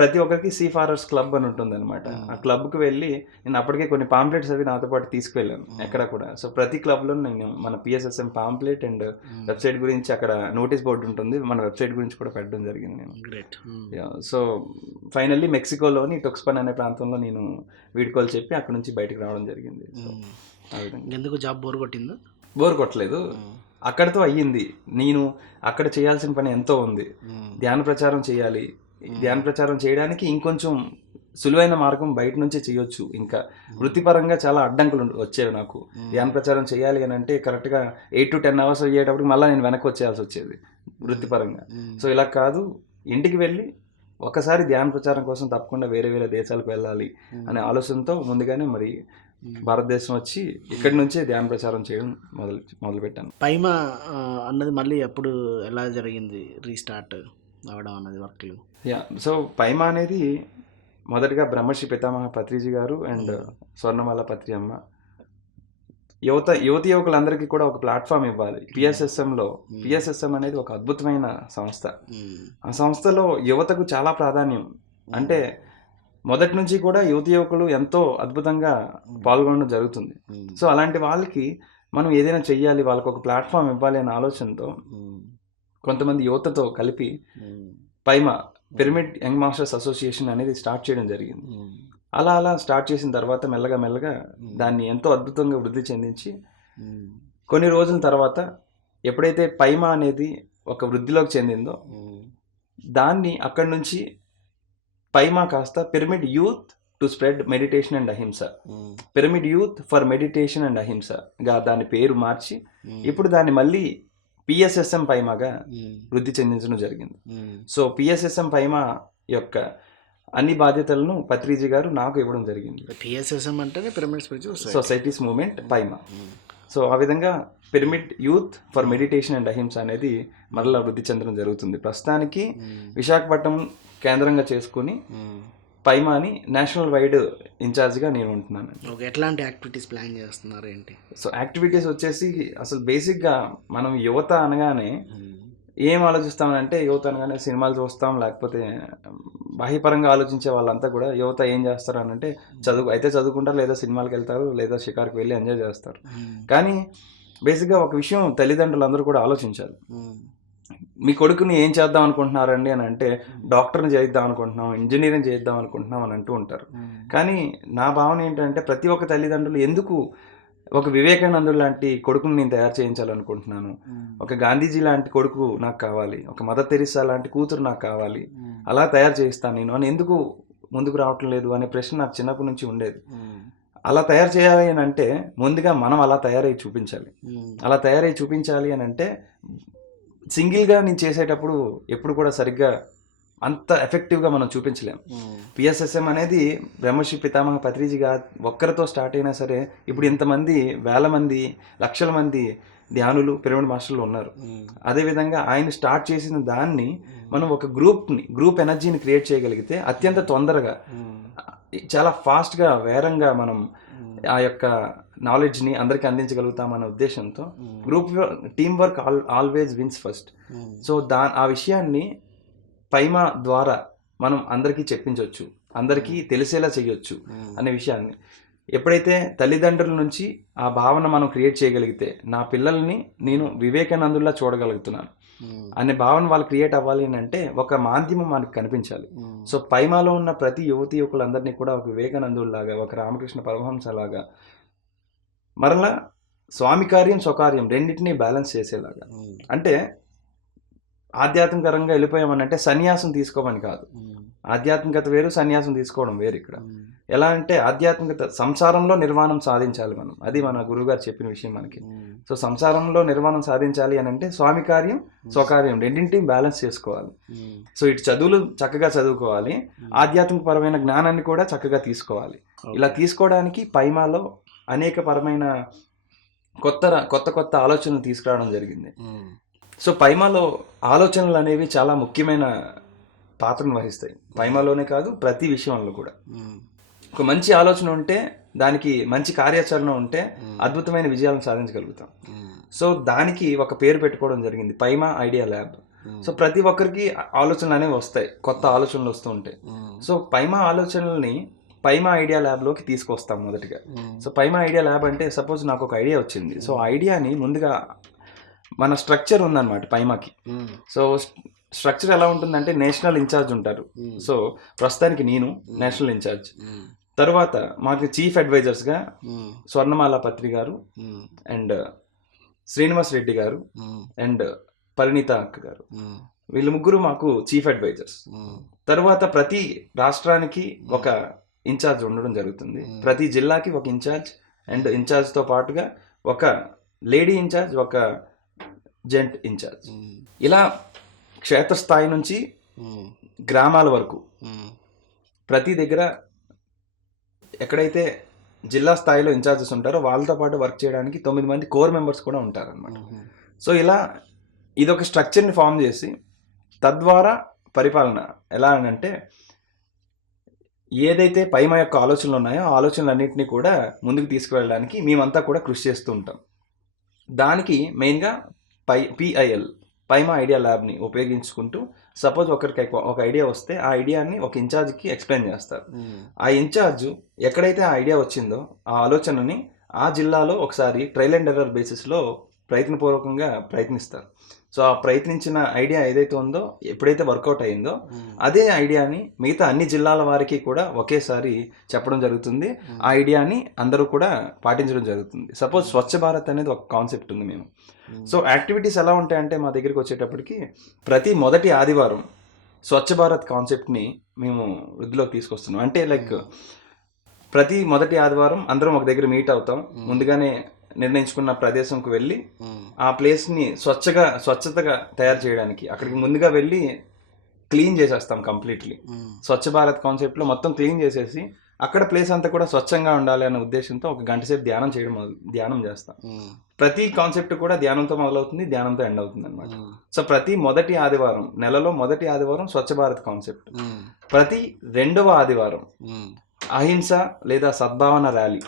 ప్రతి ఒక్కరికి సీ ఫారర్స్ క్లబ్ అని ఉంటుంది అనమాట. ఆ క్లబ్కి వెళ్ళి నేను అప్పటికే కొన్ని పాంప్లెట్స్ అవి నాతో పాటు తీసుకువెళ్ళాను ఎక్కడ కూడా. సో ప్రతి క్లబ్లో నేను మన PSSM పాంప్లెట్ అండ్ వెబ్సైట్ గురించి అక్కడ నోటీస్ బోర్డు ఉంటుంది, మన వెబ్సైట్ గురించి కూడా పెట్టడం జరిగింది నేను. సో ఫైనల్లీ మెక్సికోలోని టొక్స్పన్ అనే ప్రాంతంలో నేను వీడ్కోలు చెప్పి అక్కడ నుంచి బయటకు రావడం జరిగింది. సో ఆ విధంగా. ఎందుకు జాబ్ బోర్ కొట్టిందా? బోర్ కొట్టలేదు, అక్కడితో అయ్యింది. నేను అక్కడ చేయాల్సిన పని ఎంతో ఉంది. ధ్యాన ప్రచారం చేయాలి, ధ్యాన ప్రచారం చేయడానికి ఇంకొంచెం సులువైన మార్గం బయట నుంచే చేయొచ్చు. ఇంకా వృత్తిపరంగా చాలా అడ్డంకులు వచ్చేవి నాకు. ధ్యాన ప్రచారం చేయాలి అని అంటే కరెక్ట్గా 8 to 10 hours అయ్యేటప్పుడు మళ్ళీ నేను వెనక్కి వచ్చేయాల్సి వచ్చేది వృత్తిపరంగా. సో ఇలా కాదు, ఇంటికి వెళ్ళి ఒకసారి ధ్యాన ప్రచారం కోసం తప్పకుండా వేరే వేరే దేశాలకు వెళ్ళాలి అనే ఆలోచనతో ముందుగానే మరి భారతదేశం వచ్చి ఇక్కడి నుంచే ధ్యాన ప్రచారం చేయడం మొదలుపెట్టాను. పైమా అన్నది మళ్ళీ ఎప్పుడు ఎలా జరిగింది రీస్టార్ట్ అవడం అన్నది వర్క్లు? సో పైమా అనేది మొదటిగా బ్రహ్మర్షి పితామహ పత్రిజీ గారు అండ్ స్వర్ణమాల పత్రి అమ్మ యువతి యువకులందరికీ కూడా ఒక ప్లాట్ఫామ్ ఇవ్వాలి. పిఎస్ఎస్ఎం అనేది ఒక అద్భుతమైన సంస్థ. ఆ సంస్థలో యువతకు చాలా ప్రాధాన్యం. అంటే మొదటి నుంచి కూడా యువకులు ఎంతో అద్భుతంగా పాల్గొనడం జరుగుతుంది. సో అలాంటి వాళ్ళకి మనం ఏదైనా చెయ్యాలి, వాళ్ళకి ఒక ప్లాట్ఫామ్ ఇవ్వాలి అనే ఆలోచనతో కొంతమంది యువతతో కలిపి పైమా పిరమిడ్ యంగ్ మాస్టర్స్ అసోసియేషన్ అనేది స్టార్ట్ చేయడం జరిగింది. అలా స్టార్ట్ చేసిన తర్వాత మెల్లగా దాన్ని ఎంతో అద్భుతంగా వృద్ధి చెందించి కొన్ని రోజుల తర్వాత ఎప్పుడైతే పైమా అనేది ఒక వృద్ధిలోకి చెందిందో దాన్ని అక్కడి నుంచి పైమా కాస్త Pyramid Youth to spread meditation and Ahimsa, Pyramid Youth for Meditation and అహింసగా దాని పేరు మార్చి ఇప్పుడు దాన్ని మళ్ళీ PSSM పైమాగా వృద్ధి చెందించడం జరిగింది. సో PSSM పైమా యొక్క అన్ని బాధ్యతలను పత్రిజీ గారు నాకు ఇవ్వడం జరిగింది. PSSM అంటే pyramid spiritual societies movement పైమా. So ఆ విధంగా pyramid Youth for Meditation and అహింస అనేది మరలా వృద్ధి చెందడం జరుగుతుంది. ప్రస్తుతానికి విశాఖపట్నం కేంద్రంగా చేసుకుని పైమాని నేషనల్ వైడ్ ఇన్ఛార్జ్గా నేను ఉంటున్నాను. ఎట్లాంటి యాక్టివిటీస్ ప్లాన్ చేస్తున్నారు ఏంటి? సో యాక్టివిటీస్ వచ్చేసి అసలు బేసిక్గా మనం యువత అనగానే ఏం ఆలోచిస్తామనంటే, యువత అనగానే సినిమాలు చూస్తాం, లేకపోతే బాహ్యపరంగా ఆలోచించే వాళ్ళంతా కూడా యువత ఏం చేస్తారు అని అంటే చదువుకుంటారు, లేదా సినిమాలకు వెళ్తారు, లేదా షికార్కి వెళ్ళి ఎంజాయ్ చేస్తారు. కానీ బేసిక్గా ఒక విషయం తల్లిదండ్రులు అందరూ కూడా ఆలోచించాలి. మీ కొడుకుని ఏం చేద్దాం అనుకుంటున్నారండి అని అంటే, డాక్టర్ని చేద్దాం అనుకుంటున్నాం, ఇంజనీరింగ్ చేద్దాం అనుకుంటున్నాం అని అంటూ ఉంటారు. కానీ నా భావన ఏంటంటే, ప్రతి ఒక్క తల్లిదండ్రులు ఎందుకు ఒక వివేకానందుడు లాంటి కొడుకుని నేను తయారు చేయించాలనుకుంటున్నాను, ఒక గాంధీజీ లాంటి కొడుకు నాకు కావాలి, ఒక మదర్ తెరిసా లాంటి కూతురు నాకు కావాలి, అలా తయారు చేయిస్తాను నేను అని ఎందుకు ముందుకు రావటం లేదు అనే ప్రశ్న నాకు చిన్నప్పటి నుంచి ఉండేది. అలా తయారు చేయాలి అని అంటే ముందుగా మనం అలా తయారై చూపించాలి. అలా తయారై చూపించాలి అని అంటే సింగిల్గా నేను చేసేటప్పుడు ఎప్పుడు కూడా సరిగ్గా అంత ఎఫెక్టివ్గా మనం చూపించలేం. PSSM అనేది బ్రహ్మర్షి పితామహ పత్రిజీగా ఒక్కరితో స్టార్ట్ అయినా సరే ఇప్పుడు ఇంతమంది వేల మంది లక్షల మంది ధ్యానులు పిరమిడ్ మాస్టర్లు ఉన్నారు. అదేవిధంగా ఆయన స్టార్ట్ చేసిన దాన్ని మనం ఒక గ్రూప్ ఎనర్జీని క్రియేట్ చేయగలిగితే అత్యంత తొందరగా చాలా ఫాస్ట్గా వేరంగా మనం ఆ యొక్క నాలెడ్జ్ని అందరికీ అందించగలుగుతామన్న ఉద్దేశంతో teamwork always wins first. So ఆ విషయాన్ని పైమా ద్వారా మనం అందరికీ చెప్పించవచ్చు, అందరికీ తెలిసేలా చేయొచ్చు అనే విషయాన్ని ఎప్పుడైతే తల్లిదండ్రుల నుంచి ఆ భావన మనం క్రియేట్ చేయగలిగితే, నా పిల్లల్ని నేను వివేకానందుల్లా చూడగలుగుతున్నాను అనే భావన వాళ్ళు క్రియేట్ అవ్వాలి అని అంటే ఒక మాధ్యమం మనకు కనిపించాలి. సో పైమాలో ఉన్న ప్రతి యువకులందరినీ కూడా ఒక వివేకానందుల్లాగా, ఒక రామకృష్ణ పరమహంసలాగా, మరలా స్వామి కార్యం స్వకార్యం రెండింటినీ బ్యాలెన్స్ చేసేలాగా, అంటే ఆధ్యాత్మికరంగా వెళ్ళిపోయామనంటే సన్యాసం తీసుకోమని కాదు, ఆధ్యాత్మికత వేరు, సన్యాసం తీసుకోవడం వేరు. ఇక్కడ ఎలా అంటే ఆధ్యాత్మికత సంసారంలో నిర్వాణం సాధించాలి మనం, అది మన గురువుగారు చెప్పిన విషయం మనకి. సో సంసారంలో నిర్వాణం సాధించాలి అని అంటే స్వామి కార్యం స్వకార్యం రెండింటిని బ్యాలెన్స్ చేసుకోవాలి. సో ఇటు చదువులు చక్కగా చదువుకోవాలి, ఆధ్యాత్మిక పరమైన జ్ఞానాన్ని కూడా చక్కగా తీసుకోవాలి. ఇలా తీసుకోవడానికి పైమాలో అనేక పరమైన కొత్త ఆలోచనలు తీసుకురావడం జరిగింది. సో పైమాలో ఆలోచనలు అనేవి చాలా ముఖ్యమైన పాత్రను వహిస్తాయి. పైమాలోనే కాదు, ప్రతి విషయంలో కూడా. ఒక మంచి ఆలోచన ఉంటే, దానికి మంచి కార్యాచరణ ఉంటే అద్భుతమైన విజయాలను సాధించగలుగుతాం. సో దానికి ఒక పేరు పెట్టుకోవడం జరిగింది, పైమా ఐడియా ల్యాబ్. సో ప్రతి ఒక్కరికి ఆలోచనలు అనేవి వస్తాయి, కొత్త ఆలోచనలు వస్తూ ఉంటాయి. సో పైమా ఆలోచనల్ని పైమా ఐడియా ల్యాబ్లోకి తీసుకొస్తాం మొదటిగా. సో పైమా ఐడియా ల్యాబ్ అంటే, సపోజ్ నాకు ఒక ఐడియా వచ్చింది. సో ఐడియాని ముందుగా మన స్ట్రక్చర్ ఉందన్నమాట పైమాకి. సో స్ట్రక్చర్ ఎలా ఉంటుందంటే, నేషనల్ ఇన్ఛార్జ్ ఉంటారు. సో ప్రస్తుతానికి నేను నేషనల్ ఇన్ఛార్జ్. తర్వాత మాకు చీఫ్ అడ్వైజర్స్గా స్వర్ణమాల పత్రి గారు అండ్ శ్రీనివాస్ రెడ్డి గారు అండ్ పరిణీత అక్క గారు, వీళ్ళు ముగ్గురు మాకు చీఫ్ అడ్వైజర్స్. తర్వాత ప్రతి రాష్ట్రానికి ఒక ఇన్ఛార్జ్ ఉండడం జరుగుతుంది, ప్రతి జిల్లాకి ఒక ఇన్ఛార్జ్ అండ్ ఇన్ఛార్జ్తో పాటుగా ఒక లేడీ ఇన్ఛార్జ్, ఒక జెంట్ ఇన్ఛార్జ్. ఇలా క్షేత్రస్థాయి నుంచి గ్రామాల వరకు ప్రతి దగ్గర ఎక్కడైతే జిల్లా స్థాయిలో ఇన్ఛార్జెస్ ఉంటారో వాళ్ళతో పాటు వర్క్ చేయడానికి 9 మంది కోర్ మెంబర్స్ కూడా ఉంటారనమాట. సో ఇలా ఇదొక స్ట్రక్చర్ని ఫామ్ చేసి తద్వారా పరిపాలన ఎలా అని అంటే, ఏదైతే పైమా యొక్క ఆలోచనలు ఉన్నాయో ఆ ఆలోచనలన్నింటినీ కూడా ముందుకు తీసుకువెళ్ళడానికి మేమంతా కూడా కృషి చేస్తూ ఉంటాం. దానికి మెయిన్గా పిఐఎల్ పైమా ఐడియా ల్యాబ్ని ఉపయోగించుకుంటూ, సపోజ్ ఒకరికి ఒక ఐడియా వస్తే ఆ ఐడియాని ఒక ఇన్ఛార్జ్కి ఎక్స్ప్లెయిన్ చేస్తారు. ఆ ఇన్ఛార్జ్ ఎక్కడైతే ఆ ఐడియా వచ్చిందో ఆ ఆలోచనని ఆ జిల్లాలో ఒకసారి ట్రయల్ అండ్ ఎర్రర్ బేసిస్లో ప్రయత్నపూర్వకంగా ప్రయత్నిస్తారు. సో ఆ ప్రయత్నించిన ఐడియా ఏదైతే ఉందో, ఎప్పుడైతే వర్కౌట్ అయిందో అదే ఐడియాని మిగతా అన్ని జిల్లాల వారికి కూడా ఒకేసారి చెప్పడం జరుగుతుంది. ఆ ఐడియాని అందరూ కూడా పాటించడం జరుగుతుంది. సపోజ్ స్వచ్ఛ భారత్ అనేది ఒక కాన్సెప్ట్ ఉంది మేము. సో యాక్టివిటీస్ ఎలా ఉంటాయంటే, మా దగ్గరికి వచ్చేటప్పటికి ప్రతి మొదటి ఆదివారం స్వచ్ఛ భారత్ కాన్సెప్ట్ని మేము వృద్ధిలోకి తీసుకొస్తున్నాం. అంటే లైక్ ప్రతి మొదటి ఆదివారం అందరం ఒక దగ్గర మీట్ అవుతాం. ముందుగానే నిర్ణయించుకున్న ప్రదేశంకు వెళ్ళి ఆ ప్లేస్ని స్వచ్ఛతగా తయారు చేయడానికి అక్కడికి ముందుగా వెళ్ళి క్లీన్ చేసేస్తాం కంప్లీట్లీ. స్వచ్ఛ భారత్ కాన్సెప్ట్లో మొత్తం క్లీన్ చేసేసి అక్కడ ప్లేస్ అంతా కూడా స్వచ్ఛంగా ఉండాలి అన్న ఉద్దేశంతో ఒక గంట సేపు ధ్యానం చేస్తాం. ప్రతి కాన్సెప్ట్ కూడా ధ్యానంతో మొదలవుతుంది, ధ్యానంతో ఎండ్ అవుతుంది అనమాట. సో ప్రతి మొదటి ఆదివారం, నెలలో మొదటి ఆదివారం స్వచ్ఛ భారత్ కాన్సెప్ట్. ప్రతి రెండవ ఆదివారం అహింస లేదా సద్భావన ర్యాలీ,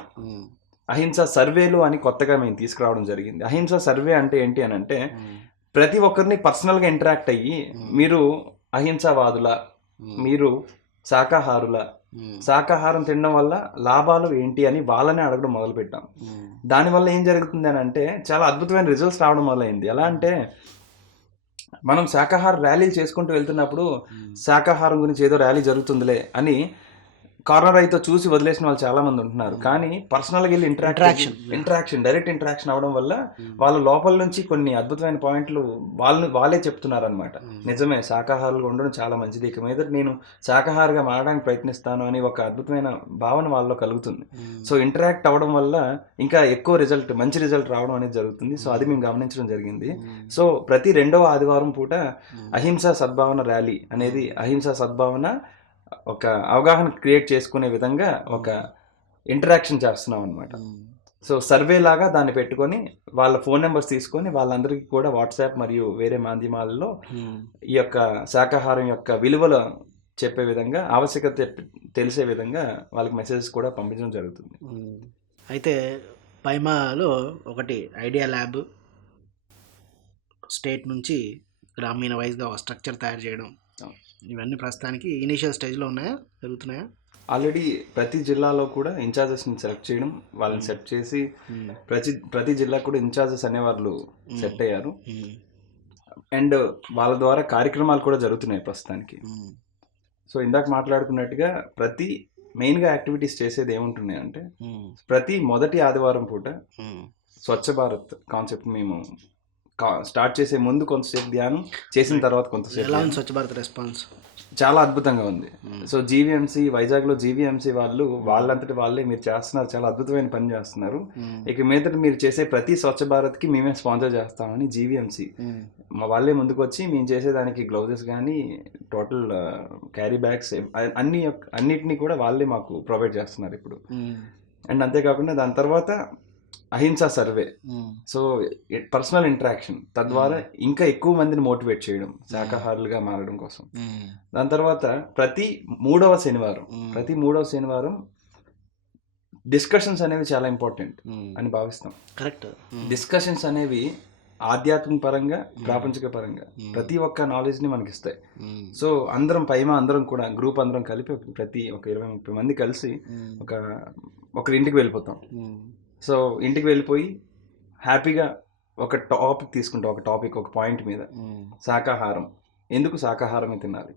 అహింస సర్వేలు అని కొత్తగా మేము తీసుకురావడం జరిగింది. అహింస సర్వే అంటే ఏంటి అని అంటే, ప్రతి ఒక్కరిని పర్సనల్గా ఇంటరాక్ట్ అయ్యి, మీరు అహింసావాదుల, మీరు శాకాహారుల, శాకాహారం తినడం వల్ల లాభాలు ఏంటి అని వాళ్ళనే అడగడం మొదలుపెట్టాం. దానివల్ల ఏం జరుగుతుంది అని అంటే, చాలా అద్భుతమైన రిజల్ట్స్ రావడం మొదలైంది. ఎలా అంటే, మనం శాకాహార ర్యాలీలు చేసుకుంటూ వెళ్తున్నప్పుడు శాకాహారం గురించి ఏదో ర్యాలీ జరుగుతుందిలే అని కార్నర్ అయితే చూసి వదిలేసిన వాళ్ళు చాలా మంది ఉంటున్నారు. కానీ పర్సనల్గా వెళ్ళి ఇంటరాక్షన్ డైరెక్ట్ ఇంటరాక్షన్ అవడం వల్ల వాళ్ళ లోపల నుంచి కొన్ని అద్భుతమైన పాయింట్లు వాళ్ళే చెప్తున్నారు అనమాట. నిజమే, శాకాహారులుగా ఉండడం చాలా మంచిది, ఇక మీద నేను శాకాహారిగా మారడానికి ప్రయత్నిస్తాను అని ఒక అద్భుతమైన భావన వాళ్ళలో కలుగుతుంది. సో ఇంటరాక్ట్ అవ్వడం వల్ల ఇంకా ఎక్కువ మంచి రిజల్ట్ రావడం అనేది జరుగుతుంది. సో అది మేము గమనించడం జరిగింది. సో ప్రతి రెండవ ఆదివారం పూట అహింసా సద్భావన ర్యాలీ అనేది, అహింసా సద్భావన ఒక అవగాహన క్రియేట్ చేసుకునే విధంగా ఒక ఇంటరాక్షన్ చేస్తున్నాం అనమాట. సో సర్వే లాగా దాన్ని పెట్టుకొని వాళ్ళ ఫోన్ నెంబర్స్ తీసుకొని వాళ్ళందరికీ కూడా వాట్సాప్ మరియు వేరే మాధ్యమాలలో ఈ యొక్క శాకాహారం యొక్క విలువలు చెప్పే విధంగా, ఆవశ్యకత తెలిసే విధంగా వాళ్ళకి మెసేజెస్ కూడా పంపించడం జరుగుతుంది. అయితే పైమాలో ఒకటి ఐడియా ల్యాబ్, స్టేట్ నుంచి గ్రామీణ వైజ్గా ఒక స్ట్రక్చర్ తయారు చేయడం, ఇవన్నీ ప్రస్తుతానికి ఇనీషియల్ స్టేజ్లో ఉన్నాయా, జరుగుతున్నాయా? ఆల్రెడీ ప్రతి జిల్లాలో కూడా ఇన్ఛార్జెస్ని సెలెక్ట్ చేయడం, వాళ్ళని సెట్ చేసి ప్రతి జిల్లా కూడా ఇన్ఛార్జెస్ అనేవాళ్ళు సెట్ అయ్యారు. అండ్ వాళ్ళ ద్వారా కార్యక్రమాలు కూడా జరుగుతున్నాయి ప్రస్తుతానికి. సో ఇందాక మాట్లాడుకున్నట్టుగా ప్రతి మెయిన్గా యాక్టివిటీస్ చేసేది ఏముంటున్నాయి అంటే, ప్రతి మొదటి ఆదివారం పూట స్వచ్ఛ భారత్ కాన్సెప్ట్ మేము స్టార్ట్ చేసే ముందు కొంతసేపు ధ్యానం, చేసిన తర్వాత కొంతసేపు. ఎలా ఉంది స్వచ్ఛ భారత్ రెస్పాన్స్? చాలా అద్భుతంగా ఉంది. సో జీవీఎంసీ, వైజాగ్లో జీవీఎంసీ వాళ్ళు వాళ్ళంతటి వాళ్ళే మీరు చేస్తున్నారు, చాలా అద్భుతమైన పని చేస్తున్నారు. ఇక మీదట మీరు చేసే ప్రతి స్వచ్ఛ భారత్కి మేమే స్పాన్సర్ చేస్తామని జీవీఎంసీ మా వాళ్ళే ముందుకు వచ్చి మేము చేసేదానికి గ్లౌజెస్ కానీ టోటల్ క్యారీ బ్యాగ్స్ అన్నిటినీ కూడా వాళ్ళే మాకు ప్రొవైడ్ చేస్తున్నారు ఇప్పుడు. అండ్ అంతేకాకుండా దాని తర్వాత అహింసా సర్వే, సో పర్సనల్ ఇంటరాక్షన్, తద్వారా ఇంకా ఎక్కువ మందిని మోటివేట్ చేయడం శాకాహారులుగా మారడం కోసం. దాని తర్వాత ప్రతి మూడవ శనివారం డిస్కషన్స్ అనేవి చాలా ఇంపార్టెంట్ అని భావిస్తాం. కరెక్ట్. డిస్కషన్స్ అనేవి ఆధ్యాత్మిక పరంగా, ప్రాపంచిక పరంగా ప్రతి ఒక్క నాలెడ్జ్ని మనకి ఇస్తాయి. సో అందరం కూడా గ్రూప్ అందరం కలిపి ప్రతి ఒక 20-30 మంది కలిసి ఒకరింటికి వెళ్ళిపోతాం. సో ఇంటికి వెళ్ళిపోయి హ్యాపీగా ఒక టాపిక్ తీసుకుంటాం, ఒక పాయింట్ మీద శాకాహారం, ఎందుకు శాకాహారమే తినాలి,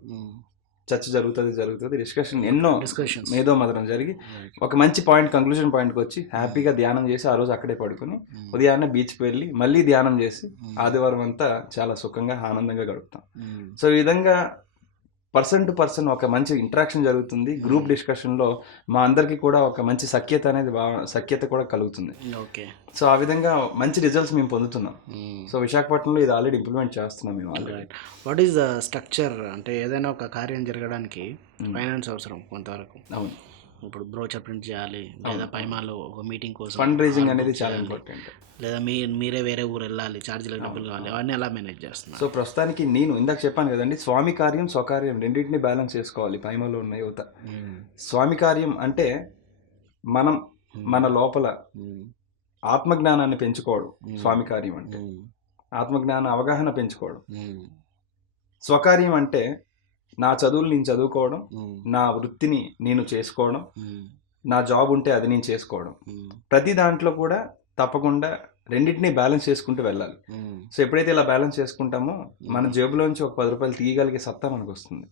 చర్చ జరుగుతుంది, డిస్కషన్ ఎన్నో మేధో మదనం జరిగి ఒక మంచి కంక్లూజన్ పాయింట్కి వచ్చి హ్యాపీగా ధ్యానం చేసి ఆ రోజు అక్కడే పడుకొని ఉదయాన్నే బీచ్కి వెళ్ళి మళ్ళీ ధ్యానం చేసి ఆదివారం అంతా చాలా సుఖంగా ఆనందంగా గడుపుతాం. సో ఈ విధంగా పర్సన్ టు పర్సన్ ఒక మంచి ఇంటరాక్షన్ జరుగుతుంది. గ్రూప్ డిస్కషన్లో మా అందరికీ కూడా ఒక మంచి సఖ్యత కూడా కలుగుతుంది. ఓకే. సో ఆ విధంగా మంచి రిజల్ట్స్ మేము పొందుతున్నాం. సో విశాఖపట్నంలో ఇది ఆల్రెడీ ఇంప్లిమెంట్ చేస్తున్నాం మేము already. What is the structure? అంటే ఏదైనా ఒక కార్యం జరగడానికి ఫైనాన్స్ అవసరం కొంతవరకు. అవును. ఇప్పుడు బ్రోచర్ ప్రింట్ చేయాలి, లేదా పైమాలో ఒక మీటింగ్ కోసం ఫండ్ రైజింగ్ అనేది చాలా ఇంపార్టెంట్. లేదా మీరే వేరే ఊరు వెళ్ళాలి, ఛార్జీలకు డబ్బులు కావాలి, అవన్నీ ఎలా మేనేజ్ చేస్తున్నారు? సో ప్రస్తుతానికి నేను ఇందాక చెప్పాను కదండి, స్వామి కార్యం స్వకార్యం రెండింటిని బ్యాలెన్స్ చేసుకోవాలి పైమలో ఉన్న యువత. స్వామి కార్యం అంటే మనం మన లోపల ఆత్మజ్ఞానాన్ని పెంచుకోవడం స్వామి కార్యం అంటే, ఆత్మజ్ఞాన అవగాహన పెంచుకోవడం. స్వకార్యం అంటే నా చదువులు నేను చదువుకోవడం, నా వృత్తిని నేను చేసుకోవడం, నా జాబ్ ఉంటే అది నేను చేసుకోవడం. ప్రతి దాంట్లో కూడా తప్పకుండా రెండింటినీ బ్యాలెన్స్ చేసుకుంటూ వెళ్ళాలి. సో ఎప్పుడైతే ఇలా బ్యాలెన్స్ చేసుకుంటామో మన జేబులోంచి ఒక 10 రూపాయలు తీయగలిగే సత్తా మనకు వస్తుంది.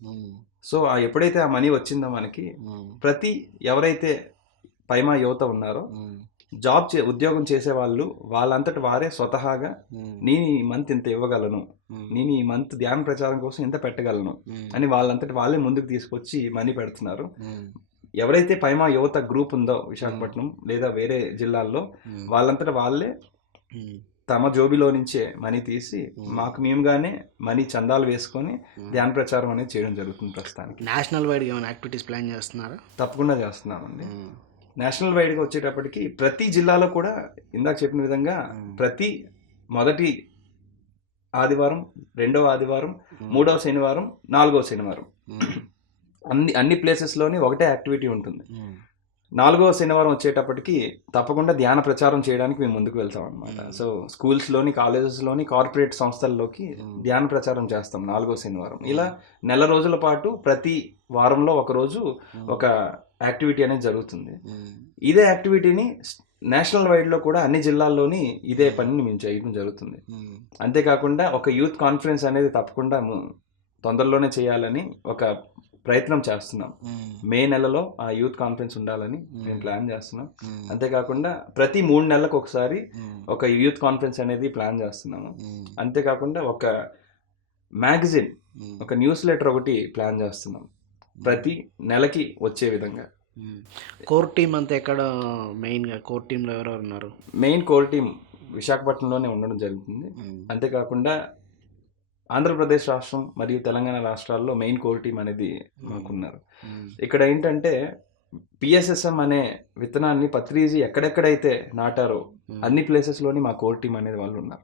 సో ఎప్పుడైతే ఆ మనీ వచ్చిందో మనకి ఎవరైతే పైమా యువత ఉన్నారో ఉద్యోగం చేసే వాళ్ళంతటి వారే స్వతహాగా నేను ఈ మంత్ ఇంత ఇవ్వగలను, నేను ఈ మంత్ ధ్యాన ప్రచారం కోసం ఇంత పెట్టగలను అని వాళ్ళంతటి వాళ్ళే ముందుకు తీసుకొచ్చి మనీ పెడుతున్నారు. ఎవరైతే పైమా యువత గ్రూప్ ఉందో విశాఖపట్నం లేదా వేరే జిల్లాల్లో, వాళ్ళంతటా వాళ్ళే తమ జోబిలో నుంచే మనీ తీసి మాకు మేముగానే మనీ చందాలు వేసుకొని ధ్యాన ప్రచారం అనేది చేయడం జరుగుతుంది. ప్రస్తుతానికి నేషనల్ వైడ్ ఏమైనా యాక్టివిటీస్ ప్లాన్ చేస్తున్నారా? తప్పకుండా చేస్తున్నామండి. నేషనల్ వైడ్గా వచ్చేటప్పటికి ప్రతి జిల్లాలో కూడా ఇందాక చెప్పిన విధంగా ప్రతి మొదటి ఆదివారం, రెండవ ఆదివారం, మూడవ శనివారం, నాలుగవ శనివారం అన్ని ప్లేసెస్లోని ఒకటే యాక్టివిటీ ఉంటుంది. 4వ శనివారం వచ్చేటప్పటికి తప్పకుండా ధ్యాన ప్రచారం చేయడానికి మేము ముందుకు వెళ్తాం అనమాట. సో స్కూల్స్లోని, కాలేజెస్లోని, కార్పొరేట్ సంస్థల్లోకి ధ్యాన ప్రచారం చేస్తాం 4వ శనివారం. ఇలా నెల రోజుల పాటు ప్రతి వారంలో ఒకరోజు ఒక యాక్టివిటీ అనేది జరుగుతుంది. ఇదే యాక్టివిటీని నేషనల్ వైడ్లో కూడా అన్ని జిల్లాల్లోని ఇదే పనిని మేము చేయడం జరుగుతుంది. అంతేకాకుండా ఒక యూత్ కాన్ఫరెన్స్ అనేది తప్పకుండా తొందరలోనే చేయాలని ఒక ప్రయత్నం చేస్తున్నాం. మే నెలలో ఆ యూత్ కాన్ఫరెన్స్ ఉండాలని మేము ప్లాన్ చేస్తున్నాం. అంతేకాకుండా ప్రతి 3 నెలలకు ఒకసారి ఒక యూత్ కాన్ఫరెన్స్ అనేది ప్లాన్ చేస్తున్నాము. అంతేకాకుండా ఒక మ్యాగజైన్, ఒక న్యూస్ లెటర్ ఒకటి ప్లాన్ చేస్తున్నాం ప్రతి నెలకి వచ్చే విధంగా. కోర్ టీమ్ అంతా ఎక్కడ? మెయిన్గా కోర్ టీంలో ఎవరెవరు ఉన్నారు? మెయిన్ కోర్ టీం విశాఖపట్నంలోనే ఉండడం జరుగుతుంది. అంతేకాకుండా ఆంధ్రప్రదేశ్ రాష్ట్రం మరియు తెలంగాణ రాష్ట్రాల్లో మెయిన్ కోర్ టీం అనేది మాకున్నారు. ఇక్కడ ఏంటంటే పిఎస్ఎస్ఎం అనే విత్తనాన్ని పత్రిజీ ఎక్కడెక్కడైతే నాటారో అన్ని ప్లేసెస్లోని మా కోర్ టీం అనేది వాళ్ళు ఉన్నారు.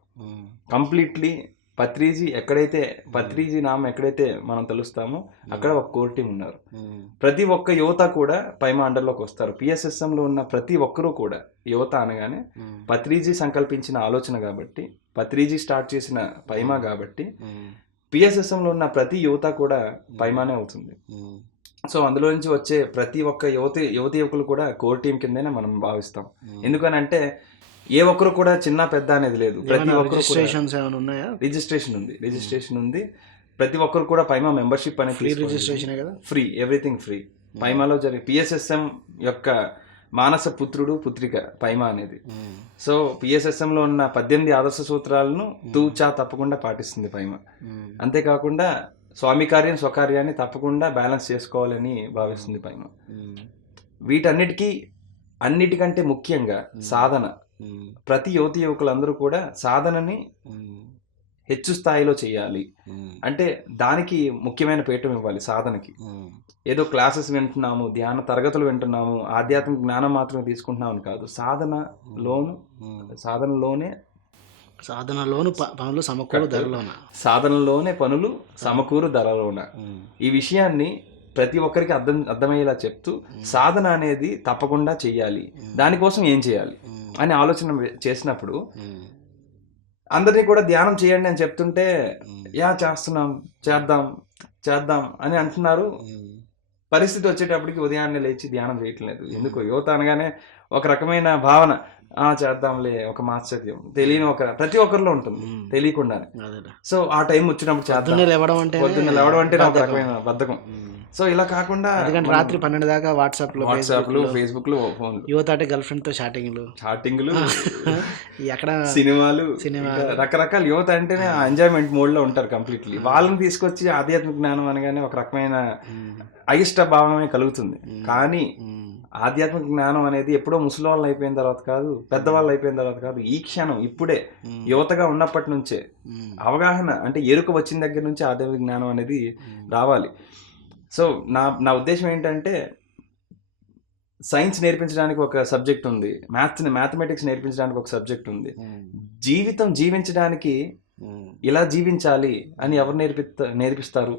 కంప్లీట్లీ పత్రిజీ నామం ఎక్కడైతే మనం తెలుస్తామో అక్కడ ఒక కోర్ టీం ఉన్నారు. ప్రతి ఒక్క యువత కూడా పైమా అండర్లోకి వస్తారు. పిఎస్ఎస్ఎంలో ఉన్న ప్రతి ఒక్కరూ కూడా యువత అనగానే పత్రిజీ సంకల్పించిన ఆలోచన కాబట్టి, పత్రిజీ స్టార్ట్ చేసిన పైమా కాబట్టి పిఎస్ఎస్ఎంలో ఉన్న ప్రతి యువత కూడా పైమానే అవుతుంది. సో అందులో నుంచి వచ్చే ప్రతి ఒక్క యువకులు కూడా కోర్ టీం కిందనే మనం భావిస్తాం. ఎందుకనంటే ఏ ఒక్కరు కూడా చిన్న పెద్ద అనేది లేదు. ప్రతి ఒక్కరు రిజిస్ట్రేషన్ ఉంది. ప్రతి ఒక్కరు కూడా పైమా మెంబర్షిప్ అనేది ఫ్రీ, ఎవ్రీథింగ్ ఫ్రీ. పైమాలో జరిగే పిఎస్ఎస్ఎం యొక్క మానస పుత్రిక పైమా అనేది. సో పిఎస్ఎస్ఎంలో ఉన్న 18 ఆదర్శ సూత్రాలను తూచా తప్పకుండా పాటిస్తుంది పైమా. అంతేకాకుండా స్వామి కార్యం స్వకార్యాన్ని తప్పకుండా బ్యాలెన్స్ చేసుకోవాలని భావిస్తుంది పైమ. వీటన్నిటికీ అన్నిటికంటే ముఖ్యంగా సాధన. ప్రతి యువతి యువకులందరూ కూడా సాధనని హెచ్చు స్థాయిలో చేయాలి. అంటే దానికి ముఖ్యమైన పీఠం ఇవ్వాలి సాధనకి. ఏదో క్లాసెస్ వింటున్నాము, ధ్యాన తరగతులు వింటున్నాము, ఆధ్యాత్మిక జ్ఞానం మాత్రమే తీసుకుంటున్నామని కాదు. సాధనలోనే పనులు సమకూరు ధరలోన. సాధనలోనే పనులు సమకూరు ధరలోన. ఈ విషయాన్ని ప్రతి ఒక్కరికి అర్థమయ్యేలా చెప్తూ సాధన అనేది తప్పకుండా చెయ్యాలి, దానికోసం ఏం చేయాలి అని ఆలోచన చేసినప్పుడు అందరినీ కూడా ధ్యానం చేయండి అని చెప్తుంటే చేద్దాం అని అంటున్నారు. పరిస్థితి వచ్చేటప్పటికి ఉదయాన్నే లేచి ధ్యానం చేయట్లేదు. ఎందుకు? యువత అనగానే ఒక రకమైన భావన, చేద్దాంలే, ఒక మాత్సర్యం తెలియని ప్రతి ఒక్కరిలో ఉంటుంది తెలియకుండానే. సో ఆ టైం వచ్చినప్పుడు చేద్దాం, పొద్దున్న లేవడం అంటే ఒక రకమైన బద్ధకం. సో ఇలా కాకుండా రాత్రి 12 దాకా వాట్సాప్లు ఫేస్బుక్లు ఫోన్లు, యువత అంటే గర్ల్ ఫ్రెండ్ తో చాటింగ్లు ఎక్కడ సినిమాలు రకరకాల. యువత అంటేనే ఎంజాయ్మెంట్ మోడ్ లో ఉంటారు కంప్లీట్లీ. వాళ్ళని తీసుకొచ్చి ఆధ్యాత్మిక జ్ఞానం అనగానే ఒక రకమైన అయిష్ట భావమే కలుగుతుంది. కానీ ఆధ్యాత్మిక జ్ఞానం అనేది ఎప్పుడో ముసలివాళ్ళు అయిపోయిన తర్వాత కాదు, పెద్దవాళ్ళు అయిపోయిన తర్వాత కాదు, ఈ క్షణం ఇప్పుడే యువతగా ఉన్నప్పటి నుంచే అవగాహన, అంటే ఎరుక వచ్చిన దగ్గర నుంచి ఆధ్యాత్మిక జ్ఞానం అనేది రావాలి. సో నా ఉద్దేశం ఏంటంటే, సైన్స్ నేర్పించడానికి ఒక సబ్జెక్ట్ ఉంది, మ్యాథమెటిక్స్ నేర్పించడానికి ఒక సబ్జెక్ట్ ఉంది. జీవితం జీవించడానికి ఇలా జీవించాలి అని ఎవరు నేర్పిస్తారు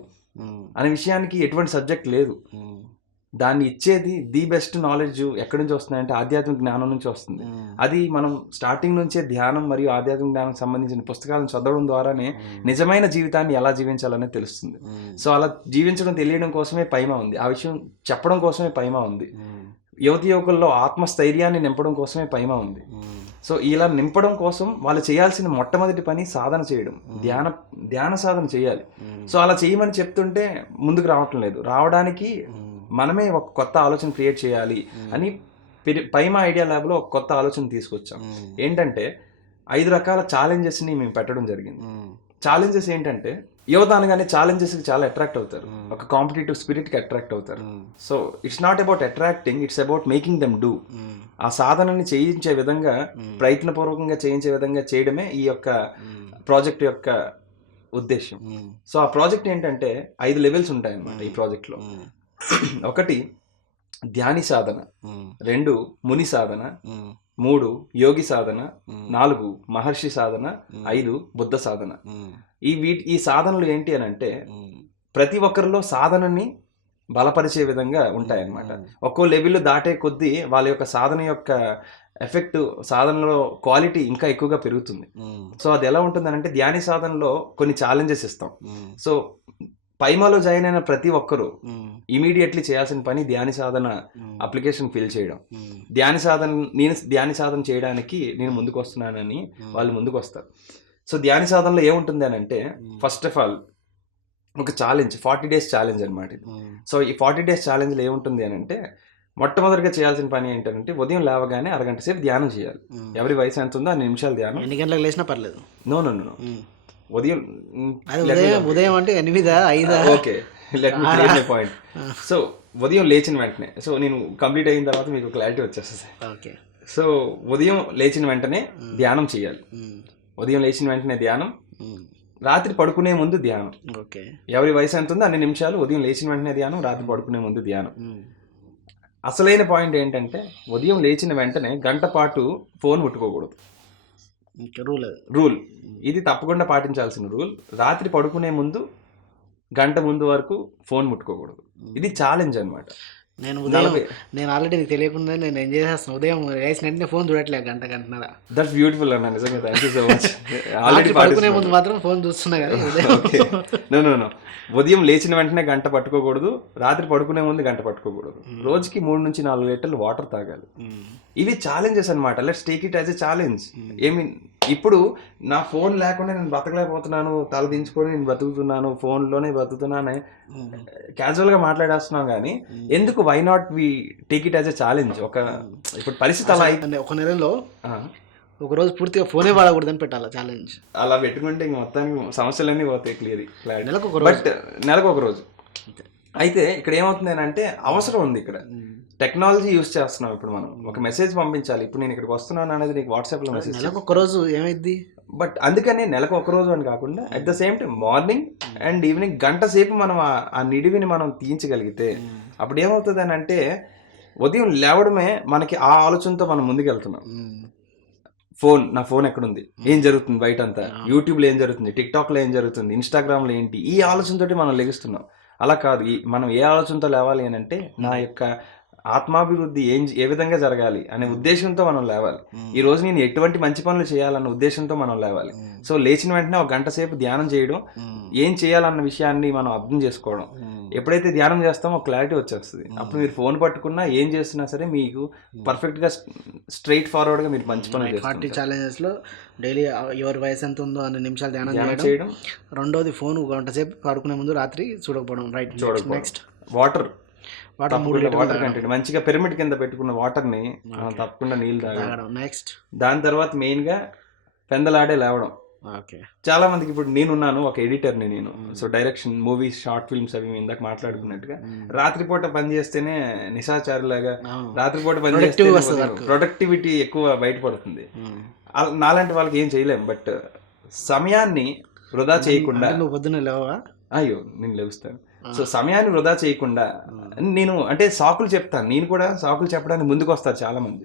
అనే విషయానికి ఎటువంటి సబ్జెక్ట్ లేదు. దాన్ని ఇచ్చేది ది బెస్ట్ నాలెడ్జ్ ఎక్కడి నుంచి వస్తుందంటే ఆధ్యాత్మిక జ్ఞానం నుంచి వస్తుంది. అది మనం స్టార్టింగ్ నుంచే ధ్యానం మరియు ఆధ్యాత్మిక జ్ఞానం సంబంధించిన పుస్తకాలను చదవడం ద్వారానే నిజమైన జీవితాన్ని ఎలా జీవించాలనేది తెలుస్తుంది. సో అలా జీవించడం తెలియడం కోసమే పైమ ఉంది, ఆ విషయం చెప్పడం కోసమే పైమ ఉంది. యువతి యువకుల్లో ఆత్మస్థైర్యాన్ని నింపడం కోసమే పైమ ఉంది. సో ఇలా నింపడం కోసం వాళ్ళు చేయాల్సిన మొట్టమొదటి పని సాధన చేయడం, ధ్యాన సాధన చేయాలి. సో అలా చేయమని చెప్తుంటే ముందుకు రావటం లేదు. రావడానికి మనమే ఒక కొత్త ఆలోచన క్రియేట్ చేయాలి అని పైమ ఐడియా ల్యాబ్లో ఒక కొత్త ఆలోచన తీసుకొచ్చాం. ఏంటంటే 5 రకాల ఛాలెంజెస్ని మేము పెట్టడం జరిగింది. ఛాలెంజెస్ ఏంటంటే, యువత అనగానే ఛాలెంజెస్కి చాలా అట్రాక్ట్ అవుతారు, ఒక కాంపిటేటివ్ స్పిరిట్కి అట్రాక్ట్ అవుతారు. So it's not about attracting, it's about making them do. ఆ సాధనని చేయించే విధంగా, ప్రయత్నపూర్వకంగా చేయించే విధంగా చేయడమే ఈ యొక్క ప్రాజెక్ట్ యొక్క ఉద్దేశం. సో ఆ ప్రాజెక్ట్ ఏంటంటే 5 లెవెల్స్ ఉంటాయి అన్నమాట ఈ ప్రాజెక్ట్లో. 1 ధ్యాని సాధన, 2 ముని సాధన, 3 యోగి సాధన, 4 మహర్షి సాధన, 5 బుద్ధ సాధన. ఈ సాధనలు ఏంటి అని అంటే, ప్రతి ఒక్కరిలో సాధనని బలపరిచే విధంగా ఉంటాయన్నమాట. ఒక్కో లెవెల్ దాటే కొద్దీ వాళ్ళ యొక్క సాధన యొక్క ఎఫెక్ట్, సాధనలో క్వాలిటీ ఇంకా ఎక్కువగా పెరుగుతుంది. సో అది ఎలా ఉంటుంది అంటే, ధ్యాని సాధనలో కొన్ని ఛాలెంజెస్ ఇస్తాం. సో పైమాలో జాయిన్ అయిన ప్రతి ఒక్కరూ ఇమీడియట్లీ చేయాల్సిన పని ధ్యాన సాధన అప్లికేషన్ ఫిల్ చేయడం. నేను ధ్యాన సాధన చేయడానికి నేను ముందుకు వస్తున్నానని వాళ్ళు ముందుకు వస్తారు. సో ధ్యాన సాధనలో ఏముంటుంది అని అంటే, ఫస్ట్ ఆఫ్ ఆల్ ఒక ఛాలెంజ్, 40 days ఛాలెంజ్ అనమాట ఇది. సో ఈ 40 days ఛాలెంజ్లో ఏముంటుంది అని అంటే, మొట్టమొదటిగా చేయాల్సిన పని ఏంటంటే, ఉదయం లేవగానే అరగంట సేపు ధ్యానం చేయాలి. ఎవరి వయసు ఎంత ఉందో 5 నిమిషాలు ధ్యానం. ఎన్ని గంటలకు లేచినా పర్లేదు. నో ఉదయం అంటే 8-5. Okay, let me clear my point. So ఉదయం లేచిన వెంటనే, సో నేను కంప్లీట్ అయిన తర్వాత మీకు క్లారిటీ వచ్చేస్తుంది. ఓకే. సో ఉదయం లేచిన వెంటనే ధ్యానం చేయాలి. ఉదయం లేచిన వెంటనే ధ్యానం, రాత్రి పడుకునే ముందు ధ్యానం. ఓకే. ఎవరి వయసు ఎంత ఉందో 2 నిమిషాలు ఉదయం లేచిన వెంటనే ధ్యానం, రాత్రి పడుకునే ముందు ధ్యానం. అసలైన పాయింట్ ఏంటంటే, ఉదయం లేచిన వెంటనే గంట పాటు ఫోన్ ముట్టుకోకూడదు. రూల్ ఇది తప్పకుండా పాటించాల్సిన రూల్. రాత్రి పడుకునే ముందు గంట ముందు వరకు ఫోన్ ముట్టుకోకూడదు. ఇది ఛాలెంజ్ అనమాట. నేను ఆల్రెడీ నీకు తెలియకుండా నేను ఏం చేసేస్తాను, ఉదయం వేసిన వెంటనే ఫోన్ చూడట్లేదు గంటన్నర. దట్స్ బ్యూటిఫుల్ అన్న, నిజంగా thank you so much. Already పడుకునే ముందు మాత్రం ఫోన్ చూస్తున్నా కదా. నో ఉదయం లేచిన వెంటనే గంట పట్టుకోకూడదు, రాత్రి పడుకునే ముందు గంట పట్టుకోకూడదు. రోజుకి 3 నుంచి 4 లీటర్లు వాటర్ తాగాలి. ఇవి ఛాలెంజెస్ అనమాట. Let's take it as a challenge. ఇప్పుడు నా ఫోన్ లేకుండా నేను బతకలేకపోతున్నాను, తల దించుకొని నేను బతుకుతున్నాను, ఫోన్లోనే బతుకుతున్నానే క్యాజువల్గా మాట్లాడేస్తున్నాం. కానీ ఎందుకు, why not we take it as a challenge? ఇప్పుడు పరిస్థితి అలా అయితే ఒక నెలలో ఒక రోజు పూర్తిగా ఫోనే వాడకూడదని పెట్టాలి ఛాలెంజ్. అలా పెట్టుకుంటే ఇంక మొత్తానికి సమస్యలన్నీ పోతాయి క్లియర్. నెలకు ఒక రోజు. బట్ నెలకు ఒక రోజు. అయితే ఇక్కడ ఏమవుతుంది అంటే అవసరం ఉంది. ఇక్కడ టెక్నాలజీ యూస్ చేస్తున్నాం. ఇప్పుడు మనం ఒక మెసేజ్ పంపించాలి, ఇప్పుడు నేను ఇక్కడికి వస్తున్నాను అనేది నీకు వాట్సాప్లో మెసేజ్. నెలకు ఒక రోజు ఏమైంది? బట్ అందుకని నెలకు ఒక రోజు అని కాకుండా at the same time morning and evening గంట సేపు మనం ఆ నిడివిని మనం తీయించగలిగితే అప్పుడు ఏమవుతుంది అని అంటే ఉదయం లేవడమే మనకి ఆ ఆలోచనతో మనం ముందుకెళ్తున్నాం. నా ఫోన్ ఎక్కడుంది, ఏం జరుగుతుంది బయట అంతా, యూట్యూబ్లో ఏం జరుగుతుంది, టిక్టాక్లో ఏం జరుగుతుంది, ఇన్స్టాగ్రామ్లో ఏంటి, ఈ ఆలోచనతోటి మనం లెగుస్తున్నాం. అలా కాదు, మనం ఏ ఆలోచనతో లేవాలి అని అంటే నా యొక్క ఆత్మాభివృద్ధి ఏ విధంగా జరగాలి అనే ఉద్దేశంతో మనం లేవాలి. ఈ రోజు నేను ఎటువంటి మంచి పనులు చేయాలన్న ఉద్దేశంతో మనం లేవాలి. సో లేచిన వెంటనే ఒక గంట సేపు ధ్యానం చేయడం, ఏం చేయాలన్న విషయాన్ని మనం అర్థం చేసుకోవడం. ఎప్పుడైతే ధ్యానం చేస్తామో క్లారిటీ వచ్చేస్తుంది. అప్పుడు మీరు ఫోన్ పట్టుకున్నా ఏం చేస్తున్నా సరే మీకు పర్ఫెక్ట్గా స్ట్రైట్ ఫార్వర్డ్గా మీరు మంచి పనులు చేస్తారు. 40 ఛాలెంజెస్లో డైలీ ఎవరి వయసు ఎంత ఉందో అన్ని నిమిషాలు ధ్యానం చేయడం. రెండోది ఫోన్ గంట సేపు పడుకునే ముందు రాత్రి చూడకపోవడం. రైట్. నెక్స్ట్ వాటర్ కంటెంట్ మంచిగా పిరమిడ్ కింద పెట్టుకున్న వాటర్ని తప్పకుండా నీళ్ళు తాగడం. నెక్స్ట్ దాని తర్వాత మెయిన్గా పెందలాడే లేవడం. చాలా మందికి ఇప్పుడు నేనున్నాను, ఒక ఎడిటర్ని నేను. So direction, movies, short films అవి ఇందాక మాట్లాడుకున్నట్టుగా రాత్రిపూట పని చేస్తేనే నిశాచారులాగా రాత్రిపూట పని చేస్తే ప్రొడక్టివిటీ ఎక్కువ బయటపడుతుంది. నాలాంటి వాళ్ళకి ఏం చేయలేం. బట్ సమయాన్ని వృధా చేయకుండా, పొద్దున్న లేవా? అయ్యో నేను లేవుస్తాను. సో సమయాన్ని వృధా చేయకుండా నేను అంటే సాకులు చెప్తాను. నేను కూడా సాకులు చెప్పడానికి ముందుకు వస్తారు చాలా మంది.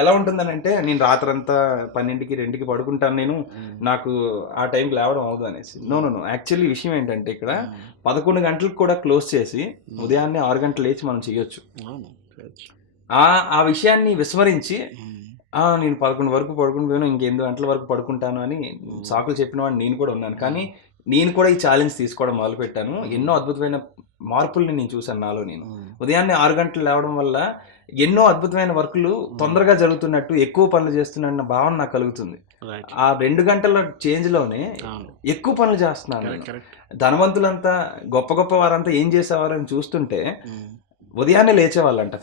ఎలా ఉంటుందని అంటే నేను రాత్రంతా 12కి 2కి పడుకుంటాను, నేను నాకు ఆ టైంకి లేవడం అవదు అనేసి. నో యాక్చువల్లీ విషయం ఏంటంటే ఇక్కడ 11 గంటలకు కూడా క్లోజ్ చేసి ఉదయాన్నే 6 గంటలు లేచి మనం చేయొచ్చు. ఆ విషయాన్ని విస్మరించి నేను 11 వరకు పడుకుని పోయాను, ఇంకెందు గంటల వరకు పడుకుంటాను అని సాకులు చెప్పిన వాడిని నేను కూడా ఉన్నాను. కానీ నేను కూడా ఈ ఛాలెంజ్ తీసుకోవడం మొదలుపెట్టాను. ఎన్నో అద్భుతమైన మార్పుల్ని నేను చూశాను నాలో. నేను ఉదయాన్నే 6 గంటలు లేవడం వల్ల ఎన్నో అద్భుతమైన వర్కులు తొందరగా జరుగుతున్నట్టు, ఎక్కువ పనులు చేస్తున్న భావన నాకు కలుగుతుంది. ఆ 2 గంటల చేంజ్లోనే ఎక్కువ పనులు చేస్తున్నాను. ధనవంతులంతా, గొప్ప గొప్ప వారంతా ఏం చేసేవారని చూస్తుంటే ఉదయాన్నే లేచేవాళ్ళంట.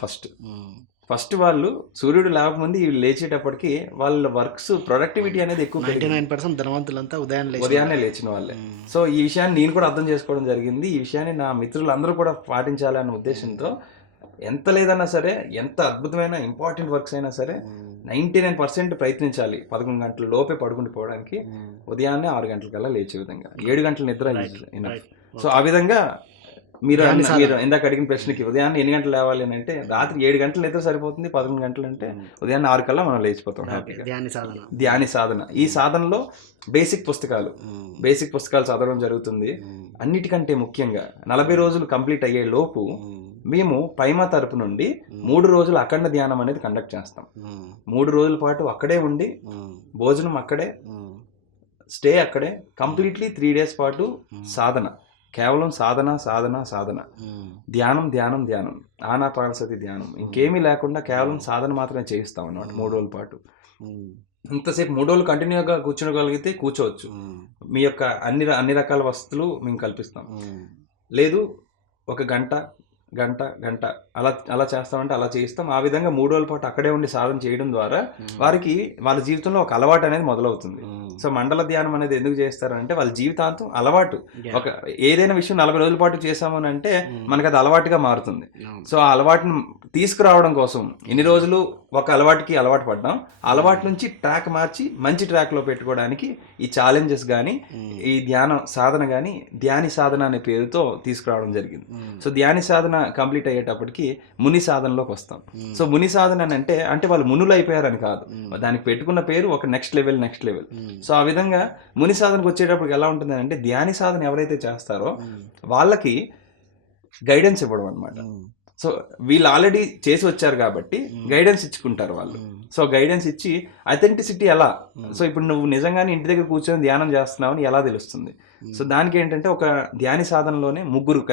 ఫస్ట్ వాళ్ళు సూర్యుడు లేకముందు వీళ్ళు లేచేటప్పటికి వాళ్ళ వర్క్స్ ప్రొడక్టివిటీ అనేది ఎక్కువ. 99% ధనవంతులంతా ఉదయాన్నే లేచిన వాళ్ళే. సో ఈ విషయాన్ని నేను కూడా అర్థం చేసుకోవడం జరిగింది. ఈ విషయాన్ని నా మిత్రులందరూ కూడా పాటించాలన్న ఉద్దేశంతో ఎంత లేదన్నా సరే, ఎంత అద్భుతమైన ఇంపార్టెంట్ వర్క్స్ అయినా సరే 99% ప్రయత్నించాలి 11 గంటల లోపే పడుకుని పోవడానికి. ఉదయాన్నే 6 గంటలకల్లా లేచే విధంగా, 7 గంటల నిద్ర. సో ఆ విధంగా మీరు ఇందాక అడిగిన ప్రశ్నకి ఉదయాన్నే ఎన్ని గంటలు లేవాలి అని అంటే రాత్రి 7 గంటలు నిద్ర సరిపోతుంది. 11 గంటలు అంటే ఉదయాన్నే 6 కల్లా మనం లేచిపోతాం హ్యాపీగా. ధ్యాని సాధన. ఈ సాధనలో బేసిక్ పుస్తకాలు చదవడం జరుగుతుంది. అన్నిటికంటే ముఖ్యంగా 40 రోజులు కంప్లీట్ అయ్యే లోపు మేము పైమా తరపు నుండి 3 రోజులు అఖండ ధ్యానం అనేది కండక్ట్ చేస్తాం. 3 రోజుల పాటు అక్కడే ఉండి, భోజనం అక్కడే, స్టే అక్కడే, కంప్లీట్లీ 3 days పాటు సాధన, కేవలం సాధన, ధ్యానం, ఆనాపానసతి ధ్యానం, ఇంకేమీ లేకుండా కేవలం సాధన మాత్రమే చేయిస్తాం అన్నమాట 3 రోజుల పాటు. ఇంతసేపు 3 రోజులు కంటిన్యూగా కూర్చోగలిగితే కూర్చోవచ్చు. మీ యొక్క అన్ని రకాల వసతులు మేము కల్పిస్తాం. లేదు ఒక గంట అలా చేస్తామంటే అలా చేయిస్తాం. ఆ విధంగా 3 రోజుల పాటు అక్కడే ఉండి సాధన చేయడం ద్వారా వారికి వాళ్ళ జీవితంలో ఒక అలవాటు అనేది మొదలవుతుంది. సో మండల ధ్యానం అనేది ఎందుకు చేస్తారంటే వాళ్ళ జీవితాంతం అలవాటు. ఒక ఏదైనా విషయం 40 రోజుల పాటు చేసామని అంటే మనకు అది అలవాటుగా మారుతుంది. సో ఆ అలవాటును తీసుకురావడం కోసం ఎన్ని రోజులు ఒక అలవాటుకి అలవాటు పడ్డాం, అలవాటు నుంచి ట్రాక్ మార్చి మంచి ట్రాక్లో పెట్టుకోవడానికి ఈ ఛాలెంజెస్ కానీ, ఈ ధ్యాన సాధన కానీ ధ్యాని సాధన అనే పేరుతో తీసుకురావడం జరిగింది. సో ధ్యాని సాధన కంప్లీట్ అయ్యేటప్పటికి ముని సాధనలోకి వస్తాం. సో ముని సాధన అంటే వాళ్ళు మునులు అయిపోయారని కాదు, దానికి పెట్టుకున్న పేరు ఒక నెక్స్ట్ లెవెల్. సో ఆ విధంగా ముని సాధనకు వచ్చేటప్పటికి ఎలా ఉంటుంది అంటే ధ్యాని సాధన ఎవరైతే చేస్తారో వాళ్ళకి గైడెన్స్ ఇవ్వడం అనమాట. సో వీళ్ళు ఆల్రెడీ చేసి వచ్చారు కాబట్టి గైడెన్స్ ఇచ్చుకుంటారు వాళ్ళు. సో గైడెన్స్ ఇచ్చి అథెంటిసిటీ ఎలా, సో ఇప్పుడు నువ్వు నిజంగానే ఇంటి దగ్గర కూర్చొని ధ్యానం చేస్తున్నావు అని ఎలా తెలుస్తుంది. సో దానికి ఏంటంటే ఒక ధ్యాని సాధనలోనే ముగ్గురు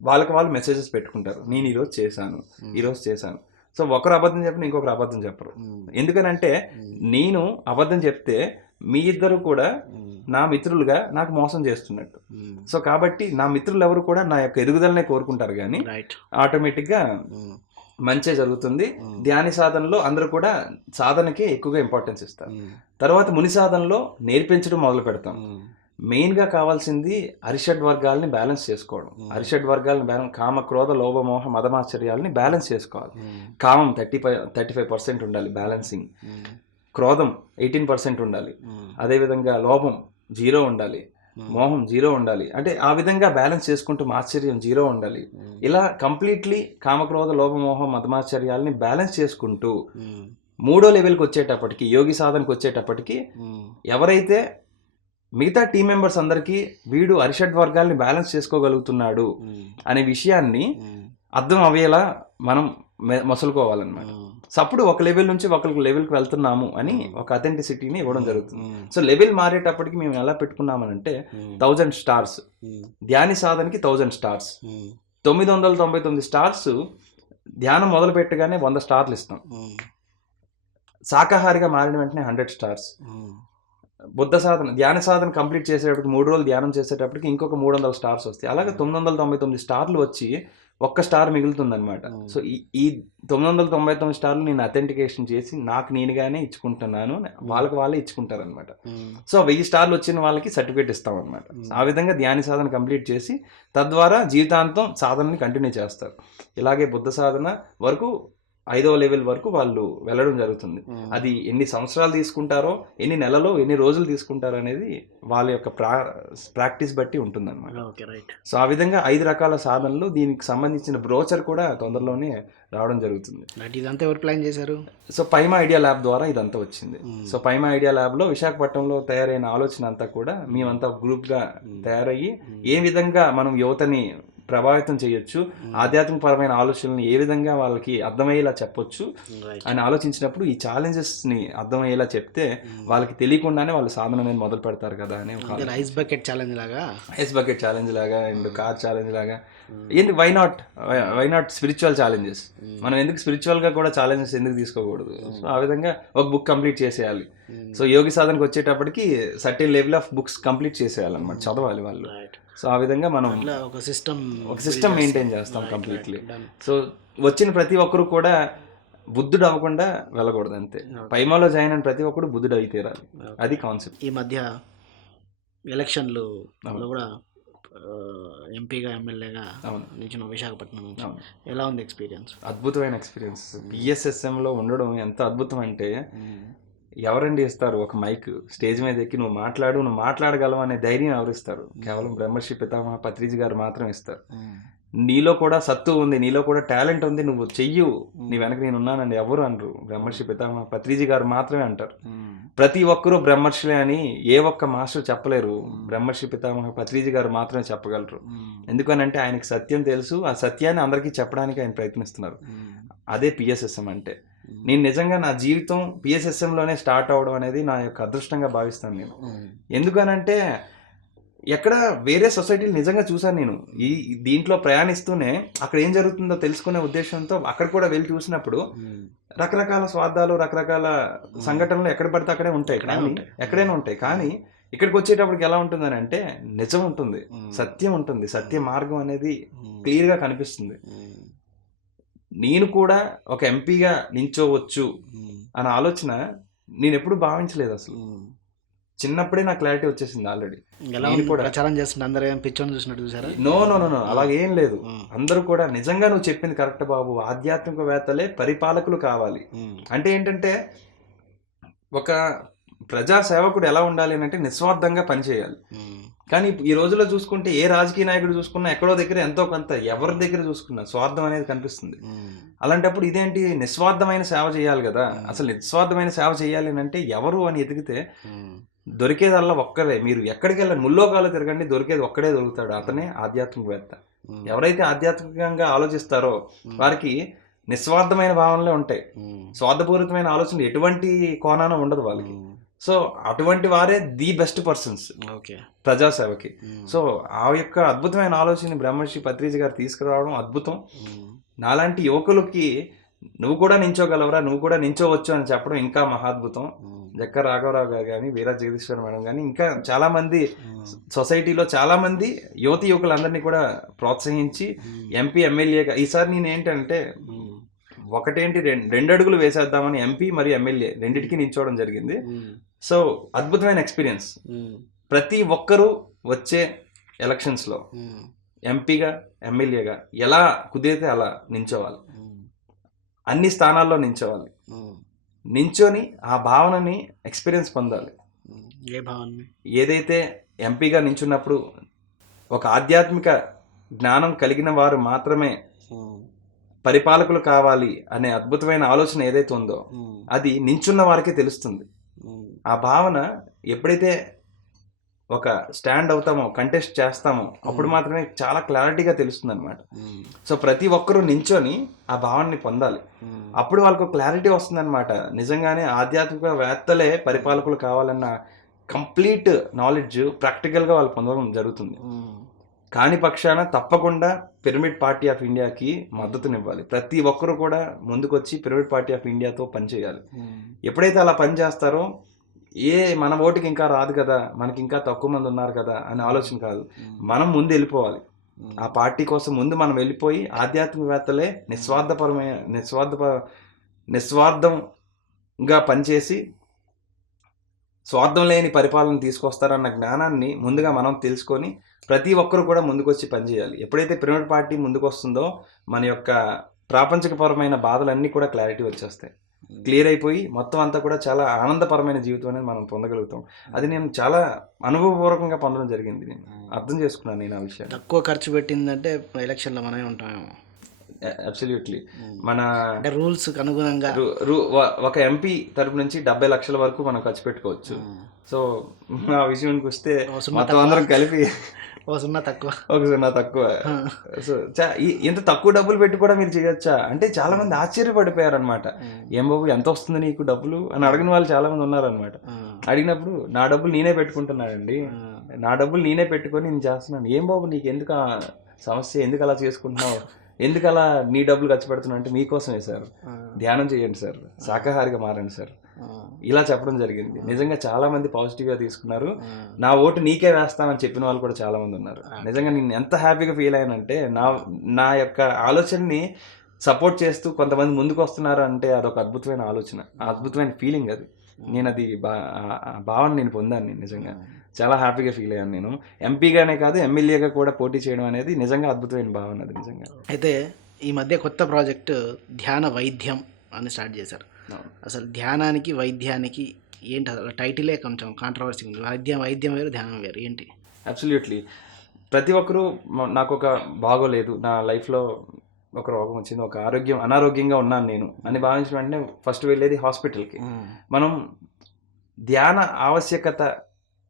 వాళ్ళకి వాళ్ళు మెసేజెస్ పెట్టుకుంటారు. నేను ఈరోజు చేశాను. సో ఒకరు అబద్ధం చెప్పిన ఇంకొకరు అబద్ధం చెప్పరు. ఎందుకనంటే నేను అబద్ధం చెప్తే మీ ఇద్దరు కూడా నా మిత్రులుగా నాకు మోసం చేస్తున్నట్టు. సో కాబట్టి నా మిత్రులు ఎవరు కూడా నా యొక్క ఎదుగుదలనే కోరుకుంటారు, కానీ ఆటోమేటిక్గా మంచే జరుగుతుంది. ధ్యాన సాధనలో అందరూ కూడా సాధనకి ఎక్కువగా ఇంపార్టెన్స్ ఇస్తారు. తర్వాత ముని సాధనలో నేర్పించడం మొదలు పెడతాం. మెయిన్గా కావాల్సింది అరిషడ్ వర్గాలని బ్యాలెన్స్ చేసుకోవడం. అరిషడ్ వర్గాలను బ్యాలెన్స్, కామ క్రోధ లోభ మోహ మదమాశ్చర్యాలని బ్యాలెన్స్ చేసుకోవాలి. కామం 35% ఉండాలి బ్యాలెన్సింగ్, క్రోధం 18% ఉండాలి, అదేవిధంగా లోభం 0 ఉండాలి, మోహం 0 ఉండాలి. అంటే ఆ విధంగా బ్యాలెన్స్ చేసుకుంటూ మాశ్చర్యం 0 ఉండాలి. ఇలా కంప్లీట్లీ కామక్రోధ లోభ మోహం మదమాశ్చర్యాలని బ్యాలెన్స్ చేసుకుంటూ 3వ లెవెల్కి వచ్చేటప్పటికి, యోగి సాధనకు వచ్చేటప్పటికి ఎవరైతే మిగతా టీం మెంబర్స్ అందరికీ వీడు అరిషడ్ వర్గాల్ని బ్యాలెన్స్ చేసుకోగలుగుతున్నాడు అనే విషయాన్ని అర్థం అయ్యేలా మనం మసులుకోవాలన్నమాట. సో అప్పుడు ఒక లెవెల్ నుంచి ఒక లెవెల్కి వెళ్తున్నాము అని ఒక అథెంటిసిటీని ఇవ్వడం జరుగుతుంది. సో లెవెల్ మారేటప్పటికి మేము ఎలా పెట్టుకున్నామనంటే 1000 స్టార్స్, ధ్యాని సాధనకి 1000 స్టార్స్, 999 స్టార్స్ ధ్యానం మొదలు పెట్టగానే 100 స్టార్లు ఇస్తాం. శాకాహారిగా మారిన వెంటనే 100 స్టార్స్. బుద్ధ సాధన ధ్యాన సాధన కంప్లీట్ చేసేటప్పటికి 3 రోజులు ధ్యానం చేసేటప్పటికి ఇంకొక 300 స్టార్స్ వస్తాయి. అలాగే 999 స్టార్లు వచ్చి 1 స్టార్ మిగులుతుంది అనమాట. సో ఈ 999 స్టార్లు నేను అథెంటికేషన్ చేసి నాకు నేనుగానే ఇచ్చుకుంటున్నాను, వాళ్ళకి వాళ్ళే ఇచ్చుకుంటారు అనమాట. సో 1000 స్టార్లు వచ్చిన వాళ్ళకి సర్టిఫికేట్ ఇస్తాం అనమాట. ఆ విధంగా ధ్యాన సాధన కంప్లీట్ చేసి తద్వారా జీవితాంతం సాధనని కంటిన్యూ చేస్తారు. ఇలాగే బుద్ధ సాధన వరకు 5వ లెవెల్ వరకు వాళ్ళు వెళ్ళడం జరుగుతుంది. అది ఎన్ని సంవత్సరాలు తీసుకుంటారో, ఎన్ని నెలలో, ఎన్ని రోజులు తీసుకుంటారో అనేది వాళ్ళ యొక్క ప్రాక్టీస్ బట్టి ఉంటుంది అనమాట. సో ఆ విధంగా 5 రకాల సాధనలు, దీనికి సంబంధించిన బ్రోచర్ కూడా తొందరలోనే రావడం జరుగుతుంది. ఇదంతా ఎవరు ప్లాన్ చేశారు? సో పైమా ఐడియా ల్యాబ్ ద్వారా ఇదంతా వచ్చింది. సో పైమా ఐడియా ల్యాబ్లో విశాఖపట్నంలో తయారైన ఆలోచన అంతా కూడా మేమంతా గ్రూప్గా తయారయ్యి ఏ విధంగా మనం యువతని ప్రభావితం చేయొచ్చు, ఆధ్యాత్మికపరమైన ఆలోచనలను ఏ విధంగా వాళ్ళకి అర్థమయ్యేలా చెప్పొచ్చు అని ఆలోచించినప్పుడు ఈ ఛాలెంజెస్ని అర్థమయ్యేలా చెప్తే వాళ్ళకి తెలియకుండానే వాళ్ళు సాధన అనేది మొదలు పెడతారు కదా అని. ఐస్ బకెట్ ఛాలెంజ్ లాగా అండ్ కార్ ఛాలెంజ్ లాగా ఏంటి, వై నాట్ స్పిరిచువల్ ఛాలెంజెస్? మనం ఎందుకు స్పిరిచువల్గా కూడా ఛాలెంజెస్ ఎందుకు తీసుకోకూడదు? సో ఆ విధంగా ఒక బుక్ కంప్లీట్ చేసేయాలి. సో యోగి సాధనకు వచ్చేటప్పటికి certain level of books complete చేసేయాలన్నమాట, చదవాలి వాళ్ళు. సో ఆ విధంగా మనం ఒక సిస్టమ్ మెయింటైన్ చేస్తాం కంప్లీట్లీ. సో వచ్చిన ప్రతి ఒక్కరు కూడా బుద్ధుడు అవ్వకుండా వెళ్ళకూడదు అంతే. పైమాలో జాయిన్ అయిన ప్రతి ఒక్కరు బుద్ధుడు అయి తీరాలి, అది కాన్సెప్ట్. ఈ మధ్య ఎలక్షన్లు కూడా ఎంపీగా ఎమ్మెల్యేగా నిలిచిన విశాఖపట్నం నుంచి ఎలా ఉంది ఎక్స్పీరియన్స్? అద్భుతమైన ఎక్స్పీరియన్స్. పిఎస్ఎస్ఎంలో ఉండడం ఎంత అద్భుతం అంటే, ఎవరండి ఇస్తారు ఒక మైక్, స్టేజ్ మీద ఎక్కి నువ్వు మాట్లాడగలవు అనే ధైర్యం ఎవరిస్తారు? కేవలం బ్రహ్మర్షి పితామహ పత్రిజీ గారు మాత్రం ఇస్తారు. నీలో కూడా సత్తు ఉంది, నీలో కూడా టాలెంట్ ఉంది, నువ్వు చెయ్యు, నీ వెనక నేను ఉన్నానండి ఎవరు అనరు. బ్రహ్మర్షి పితామహ పత్రిజీ గారు మాత్రమే అంటారు. ప్రతి ఒక్కరూ బ్రహ్మర్షులే అని ఏ ఒక్క మాస్టర్ చెప్పలేరు, బ్రహ్మర్షి పితామహ పత్రిజీ గారు మాత్రమే చెప్పగలరు. ఎందుకనంటే ఆయనకి సత్యం తెలుసు, ఆ సత్యాన్ని అందరికీ చెప్పడానికి ఆయన ప్రయత్నిస్తున్నారు. అదే పిఎస్ఎస్ఎం అంటే. నేను నిజంగా నా జీవితం పిఎస్ఎస్ఎంలోనే స్టార్ట్ అవ్వడం అనేది నా యొక్క అదృష్టంగా భావిస్తాను నేను. ఎందుకనంటే ఎక్కడ వేరే సొసైటీలు నిజంగా చూసాను నేను. దీంట్లో ప్రయాణిస్తూనే అక్కడ ఏం జరుగుతుందో తెలుసుకునే ఉద్దేశంతో అక్కడ కూడా వెళ్ళి చూసినప్పుడు రకరకాల స్వార్థాలు, రకరకాల సంఘటనలు ఎక్కడ పడితే అక్కడే ఉంటాయి, కానీ ఎక్కడైనా ఉంటాయి. కానీ ఇక్కడికి వచ్చేటప్పటికి ఎలా ఉంటుందని అంటే నిజం ఉంటుంది, సత్యం ఉంటుంది, సత్య మార్గం అనేది క్లియర్గా కనిపిస్తుంది. నేను కూడా ఒక ఎంపీగా నించోవచ్చు అనే ఆలోచన నేను ఎప్పుడు భావించలేదు అసలు. చిన్నప్పుడే నాకు క్లారిటీ వచ్చేసింది ఆల్రెడీ. ప్రచారం చేస్తుంటే అందరూ పిచ్చోని చూసినట్టు చూసారా? నో, అలాగేం లేదు. అందరూ కూడా నిజంగా నువ్వు చెప్పింది కరెక్ట్ బాబు, ఆధ్యాత్మికవేత్తలే పరిపాలకులు కావాలి. అంటే ఏంటంటే ఒక ప్రజా సేవకుడు ఎలా ఉండాలి అంటే నిస్వార్థంగా పనిచేయాలి. కానీ ఈ రోజుల్లో చూసుకుంటే ఏ రాజకీయ నాయకుడు చూసుకున్నా ఎక్కడో దగ్గర ఎంతో కొంత, ఎవరి దగ్గర చూసుకున్నా స్వార్థం అనేది కనిపిస్తుంది. అలాంటప్పుడు ఇదేంటి, నిస్వార్థమైన సేవ చేయాలి కదా. అసలు నిస్వార్థమైన సేవ చేయాలి అంటే ఎవరు అని ఎతికితే దొరికేదల్లా ఒక్కరే. మీరు ఎక్కడికి వెళ్ళండి, ముల్లోకాలు తిరగండి, దొరికేది ఒక్కడే దొరుకుతాడు, అతనే ఆధ్యాత్మికవేత్త. ఎవరైతే ఆధ్యాత్మికంగా ఆలోచిస్తారో వారికి నిస్వార్థమైన భావనలే ఉంటాయి, స్వార్థపూరితమైన ఆలోచనలు ఎటువంటి కోణాన ఉండదు వాళ్ళకి. సో అటువంటి వారే ది బెస్ట్ పర్సన్స్ ప్రజాసేవకి. సో ఆ యొక్క అద్భుతమైన ఆలోచన బ్రహ్మర్షి పత్రిజీ గారు తీసుకురావడం అద్భుతం. నాలాంటి యువకులకి నువ్వు కూడా నించోగలవరా, నువ్వు కూడా నించోవచ్చు అని చెప్పడం ఇంకా మహాద్భుతం. జక్క రాఘవరావు గారు కానీ, వీరా జగదీశ్వర్ మేడం కానీ, ఇంకా చాలా మంది సొసైటీలో చాలా మంది యువకులందరినీ కూడా ప్రోత్సహించి ఎంపీ ఎమ్మెల్యేగా ఈసారి నేను ఏంటంటే ఒకటేంటి రెండు అడుగులు వేసేద్దామని ఎంపీ మరియు ఎమ్మెల్యే రెండింటికి నించోవడం జరిగింది. సో అద్భుతమైన ఎక్స్పీరియన్స్. ప్రతి ఒక్కరూ వచ్చే ఎలక్షన్స్లో ఎంపీగా ఎమ్మెల్యేగా ఎలా కుదిరితే అలా నించోవాలి, అన్ని స్థానాల్లో నించోవాలి, నించొని ఆ భావనని ఎక్స్పీరియన్స్ పొందాలి. ఏ భావన? ఏదైతే ఎంపీగా నించున్నప్పుడు ఒక ఆధ్యాత్మిక జ్ఞానం కలిగిన వారు మాత్రమే పరిపాలకులు కావాలి అనే అద్భుతమైన ఆలోచన ఏదైతే ఉందో అది నించున్న వారికే తెలుస్తుంది. ఆ భావన ఎప్పుడైతే ఒక స్టాండ్ అవుతామో, కంటెస్ట్ చేస్తామో అప్పుడు మాత్రమే చాలా క్లారిటీగా తెలుస్తుంది అనమాట. సో ప్రతి ఒక్కరూ నించొని ఆ భావాన్ని పొందాలి. అప్పుడు వాళ్ళకు క్లారిటీ వస్తుంది అనమాట. నిజంగానే ఆధ్యాత్మికవేత్తలే పరిపాలకులు కావాలన్న కంప్లీట్ నాలెడ్జ్ ప్రాక్టికల్గా వాళ్ళు పొందడం జరుగుతుంది. కాని పక్షాన తప్పకుండా పిరమిడ్ పార్టీ ఆఫ్ ఇండియాకి మద్దతునివ్వాలి. ప్రతి ఒక్కరు కూడా ముందుకొచ్చి పిరమిడ్ పార్టీ ఆఫ్ ఇండియాతో పనిచేయాలి. ఎప్పుడైతే అలా పనిచేస్తారో మన ఓటుకి ఇంకా రాదు కదా, మనకి ఇంకా తక్కువ మంది ఉన్నారు కదా అనే ఆలోచన కాదు. మనం ముందు వెళ్ళిపోవాలి. ఆ పార్టీ కోసం ముందు మనం వెళ్ళిపోయి ఆధ్యాత్మికవేత్తలే నిస్వార్థంగా పనిచేసి స్వార్థం లేని పరిపాలన తీసుకొస్తారన్న జ్ఞానాన్ని ముందుగా మనం తెలుసుకొని ప్రతి ఒక్కరు కూడా ముందుకొచ్చి పనిచేయాలి. ఎప్పుడైతే పిరమిడ్ పార్టీ ముందుకు వస్తుందో మన యొక్క ప్రాపంచికపరమైన బాధలన్నీ కూడా క్లారిటీ వచ్చేస్తాయి, క్లియర్ అయిపోయి మొత్తం అంతా కూడా చాలా ఆనందపరమైన జీవితం అనేది మనం పొందగలుగుతాం. అది నేను చాలా అనుభవపూర్వకంగా పొందడం జరిగింది. నేను అర్థం చేసుకున్నాను నేను ఆ విషయాన్ని. తక్కువ ఖర్చు పెట్టిందంటే ఎలక్షన్లో మనమే ఉంటామేమో. అబ్సల్యూట్లీ. మన రూల్స్ అనుగుణంగా ఒక ఎంపీ తరపు నుంచి 70 లక్షల వరకు మనం ఖర్చు పెట్టుకోవచ్చు. సో ఆ విషయానికి వస్తే మొత్తం అందరం కలిపి ఒక సున్నా తక్కువ. సో ఇంత తక్కువ డబ్బులు పెట్టి కూడా మీరు చేయొచ్చా అంటే చాలా మంది ఆశ్చర్యపడిపోయారు అనమాట. ఏం బాబు ఎంత వస్తుంది నీకు డబ్బులు అని అడిగిన వాళ్ళు చాలా మంది ఉన్నారనమాట. అడిగినప్పుడు నా డబ్బులు నేనే పెట్టుకుంటున్నానండి, నా డబ్బులు నేనే పెట్టుకొని నేను చేస్తున్నాను. ఏం బాబు నీకు ఎందుకు ఆ సమస్య, ఎందుకు అలా చేసుకుంటున్నావు, ఎందుకు అలా నీ డబ్బులు ఖర్చు పెడుతున్నావు అంటే మీకోసమే సార్, ధ్యానం చేయండి సార్, శాకాహారిగా మారండి సార్, ఇలా చెప్పడం జరిగింది. నిజంగా చాలా మంది పాజిటివ్గా తీసుకున్నారు. నా ఓటు నీకే వేస్తామని చెప్పిన వాళ్ళు కూడా చాలా మంది ఉన్నారు. నిజంగా నేను ఎంత హ్యాపీగా ఫీల్ అయ్యానంటే నా యొక్క ఆలోచనని సపోర్ట్ చేస్తూ కొంతమంది ముందుకు వస్తున్నారు అంటే అదొక అద్భుతమైన ఆలోచన, అద్భుతమైన ఫీలింగ్. అది నేను అది భావన నేను పొందాను. నేను నిజంగా చాలా హ్యాపీగా ఫీల్ అయ్యాను. నేను ఎంపీగానే కాదు ఎమ్మెల్యేగా కూడా పోటీ చేయడం అనేది నిజంగా అద్భుతమైన భావన. అది నిజంగా. అయితే ఈ మధ్య కొత్త ప్రాజెక్టు ధ్యాన వైద్యం అని స్టార్ట్ చేశారు. అసలు ధ్యానానికి వైద్యానికి ఏంటి అసలు? టైటిలే కొంచెం కాంట్రవర్సీ ఉంది. వైద్యం వేరు, ధ్యానం వేరు ఏంటి? అబ్సల్యూట్లీ. ప్రతి ఒక్కరూ నాకు ఒక బాగోలేదు, నా లైఫ్లో ఒక రోగం వచ్చింది, ఒక అనారోగ్యంగా ఉన్నాను నేను అని భావించిన వెంటనే ఫస్ట్ వెళ్ళేది హాస్పిటల్కి. మనం ధ్యాన ఆవశ్యకత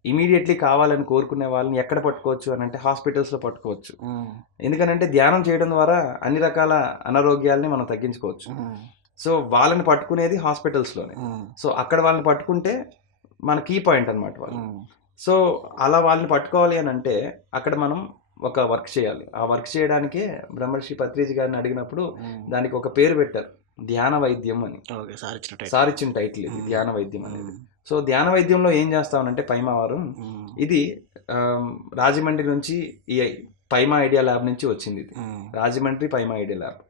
ఇమీడియట్లీ కావాలని కోరుకునే వాళ్ళని ఎక్కడ పట్టుకోవచ్చు అని అంటే హాస్పిటల్స్లో పట్టుకోవచ్చు. ఎందుకనంటే ధ్యానం చేయడం ద్వారా అన్ని రకాల అనారోగ్యాలని మనం తగ్గించుకోవచ్చు. సో వాళ్ళని పట్టుకునేది హాస్పిటల్స్లోనే. సో అక్కడ వాళ్ళని పట్టుకుంటే మన కీ పాయింట్ అనమాట వాళ్ళు. సో అలా వాళ్ళని పట్టుకోవాలి అని అంటే అక్కడ మనం ఒక వర్క్ చేయాలి. ఆ వర్క్ చేయడానికే బ్రహ్మర్షి పత్రిజీ గారిని అడిగినప్పుడు దానికి ఒక పేరు పెట్టారు, ధ్యాన వైద్యం అని. సార్ ఇచ్చిన టైటిల్ ఇది, ధ్యాన వైద్యం అనేది. సో ధ్యాన వైద్యంలో ఏం చేస్తామనంటే పైమావారం ఇది రాజమండ్రి నుంచి ఈ పైమా ఐడియా ల్యాబ్ నుంచి వచ్చింది. ఇది Rajahmundry PYMA idea lab.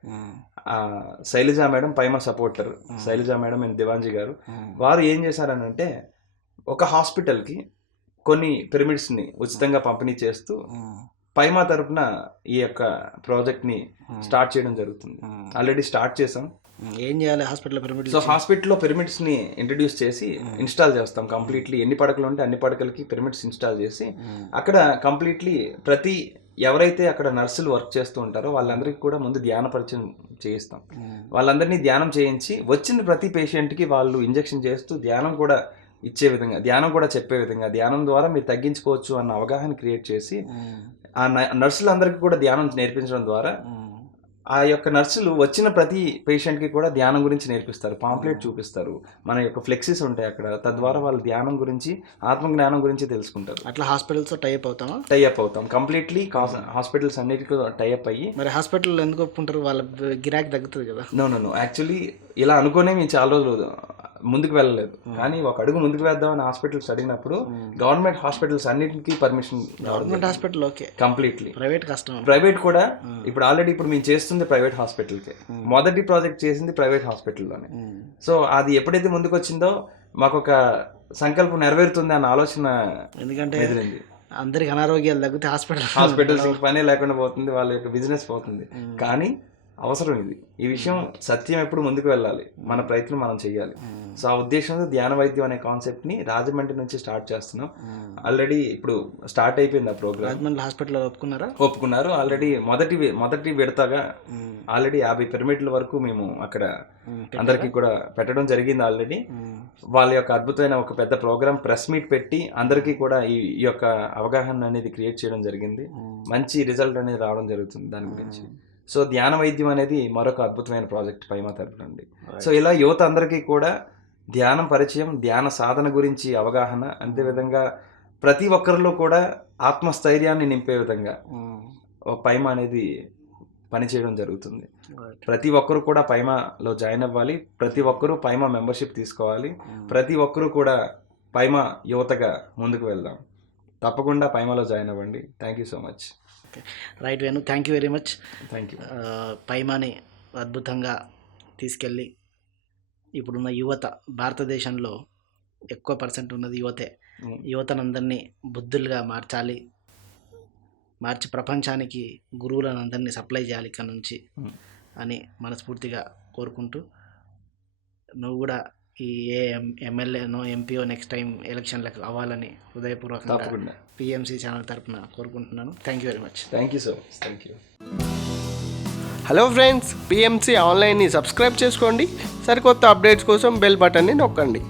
Shailaja madam PYMA supporter, Shailaja madam and Diwanji గారు, వారు ఏం చేశారనంటే ఒక హాస్పిటల్కి కొన్ని పిరమిడ్స్ని ఉచితంగా పంపిణీ చేస్తూ పైమా తరపున ఈ యొక్క ప్రాజెక్ట్ని స్టార్ట్ చేయడం జరుగుతుంది. ఆల్రెడీ స్టార్ట్ చేసాం. ఏం చేయాలి హాస్పిటల్లో? పిరమిడ్స్. సో హాస్పిటల్లో పిరమిడ్స్ని ఇంట్రడ్యూస్ చేసి ఇన్స్టాల్ చేస్తాం. కంప్లీట్లీ ఎన్ని పడకలు ఉంటే అన్ని పడకలకి పిరమిడ్స్ ఇన్స్టాల్ చేసి అక్కడ కంప్లీట్లీ ఎవరైతే అక్కడ నర్సులు వర్క్ చేస్తూ ఉంటారో వాళ్ళందరికీ కూడా ముందు ధ్యాన పరిచయం చేయిస్తాం. వాళ్ళందరినీ ధ్యానం చేయించి వచ్చిన ప్రతి పేషెంట్కి వాళ్ళు ఇంజెక్షన్ చేస్తూ ధ్యానం కూడా ఇచ్చే విధంగా, ధ్యానం కూడా చెప్పే విధంగా, ధ్యానం ద్వారా మీరు తగ్గించుకోవచ్చు అన్న అవగాహన క్రియేట్ చేసి ఆ నర్సులందరికీ కూడా ధ్యానం నేర్పించడం ద్వారా ఆ యొక్క నర్సులు వచ్చిన ప్రతి పేషెంట్కి కూడా ధ్యానం గురించి నేర్పిస్తారు, పాంప్లెట్ చూపిస్తారు, మన యొక్క ఫ్లెక్సీస్ ఉంటాయి అక్కడ. తద్వారా వాళ్ళు ధ్యానం గురించి, ఆత్మజ్ఞానం గురించి తెలుసుకుంటారు. అట్లా హాస్పిటల్స్తో టైఅప్ అవుతాం కంప్లీట్లీ. హాస్పిటల్స్ అన్నిటికీ టైఅప్ అయ్యి. మరి హాస్పిటల్ ఎందుకు ఒప్పుకుంటారు? వాళ్ళ గిరాకీ తగ్గుతుంది కదా. నో యాక్చువల్లీ ఇలా అనుకునే మేము చాలా రోజులు ముందుకు వెళ్ళలేదు. కానీ ఒక అడుగు ముందుకు వేద్దామని హాస్పిటల్స్ అడిగినప్పుడు గవర్నమెంట్ హాస్పిటల్స్ అన్నిటికీ permission government hospital okay, completely. Private కష్టం. ప్రైవేట్ కూడా ఇప్పుడు ఆల్రెడీ ఇప్పుడు మేము చేస్తుంది ప్రైవేట్ హాస్పిటల్కే. మొదటి ప్రాజెక్ట్ చేసింది ప్రైవేట్ హాస్పిటల్లోనే. సో అది ఎప్పుడైతే ముందుకు వచ్చిందో మాకు ఒక సంకల్పం నెరవేరుతుంది అన్న ఆలోచన ఎందుకంటే ఎదిరింది. అందరికి అనారోగ్యాలు తగ్గితే హాస్పిటల్స్ పనే లేకుండా పోతుంది, వాళ్ళ యొక్క బిజినెస్ పోతుంది. కానీ అవసరం ఇది, ఈ విషయం సత్యం ఎప్పుడు ముందుకు వెళ్ళాలి, మన ప్రయత్నం మనం చేయాలి. సో ఆ ఉద్దేశంతో ధ్యాన వైద్యం అనే కాన్సెప్ట్ ని రాజమండ్రి నుంచి స్టార్ట్ చేస్తున్నాం. ఆల్రెడీ ఇప్పుడు స్టార్ట్ అయిపోయింది ఆ ప్రోగ్రామ్. రాజమండ్రి హాస్పిటల్లో ఒప్పుకున్నారు ఆల్రెడీ. మొదటి విడతగా ఆల్రెడీ 50 పిరమిడ్ల వరకు మేము అక్కడ అందరికి కూడా పెట్టడం జరిగింది ఆల్రెడీ. వాళ్ళ యొక్క అద్భుతమైన ఒక పెద్ద ప్రోగ్రామ్ ప్రెస్ మీట్ పెట్టి అందరికీ కూడా ఈ యొక్క అవగాహన అనేది క్రియేట్ చేయడం జరిగింది. మంచి రిజల్ట్ అనేది రావడం జరుగుతుంది దాని గురించి. సో ధ్యాన వైద్యం అనేది మరొక అద్భుతమైన ప్రాజెక్ట్ పైమా తరపున అండి. సో ఇలా యువత అందరికీ కూడా ధ్యానం పరిచయం, ధ్యాన సాధన గురించి అవగాహన, అంతేవిధంగా ప్రతి ఒక్కరిలో కూడా ఆత్మస్థైర్యాన్ని నింపే విధంగా పైమా అనేది పనిచేయడం జరుగుతుంది. ప్రతి ఒక్కరు కూడా పైమాలో జాయిన్ అవ్వాలి, ప్రతి ఒక్కరూ పైమా మెంబర్షిప్ తీసుకోవాలి, ప్రతి ఒక్కరూ కూడా పైమా యువతగా ముందుకు వెళ్దాం. తప్పకుండా పైమాలో జాయిన్ అవ్వండి. Thank you so much. Right Venu, thank you very much. Thank you. పైమాని అద్భుతంగా తీసుకెళ్ళి ఇప్పుడున్న యువత, భారతదేశంలో ఎక్కువ పర్సెంట్ ఉన్నది యువతే. యువతనందరినీ బుద్ధులుగా మార్చి ప్రపంచానికి గురువులను అందరినీ సప్లై చేయాలి ఇక్కడ నుంచి అని మనస్ఫూర్తిగా కోరుకుంటూ, నువ్వు కూడా ఈ ఎమ్మెల్యేనో ఎంపీఓ నెక్స్ట్ టైం ఎలక్షన్లకు అవ్వాలని హృదయపూర్వకంగా పిఎంసి ఛానల్ తరపున కోరుకుంటున్నాను. Thank you very much. Thank you so much. Thank you. Hello friends, PMC ఆన్లైన్ని సబ్స్క్రైబ్ చేసుకోండి. సరికొత్త అప్డేట్స్ కోసం బెల్ బటన్ని నొక్కండి.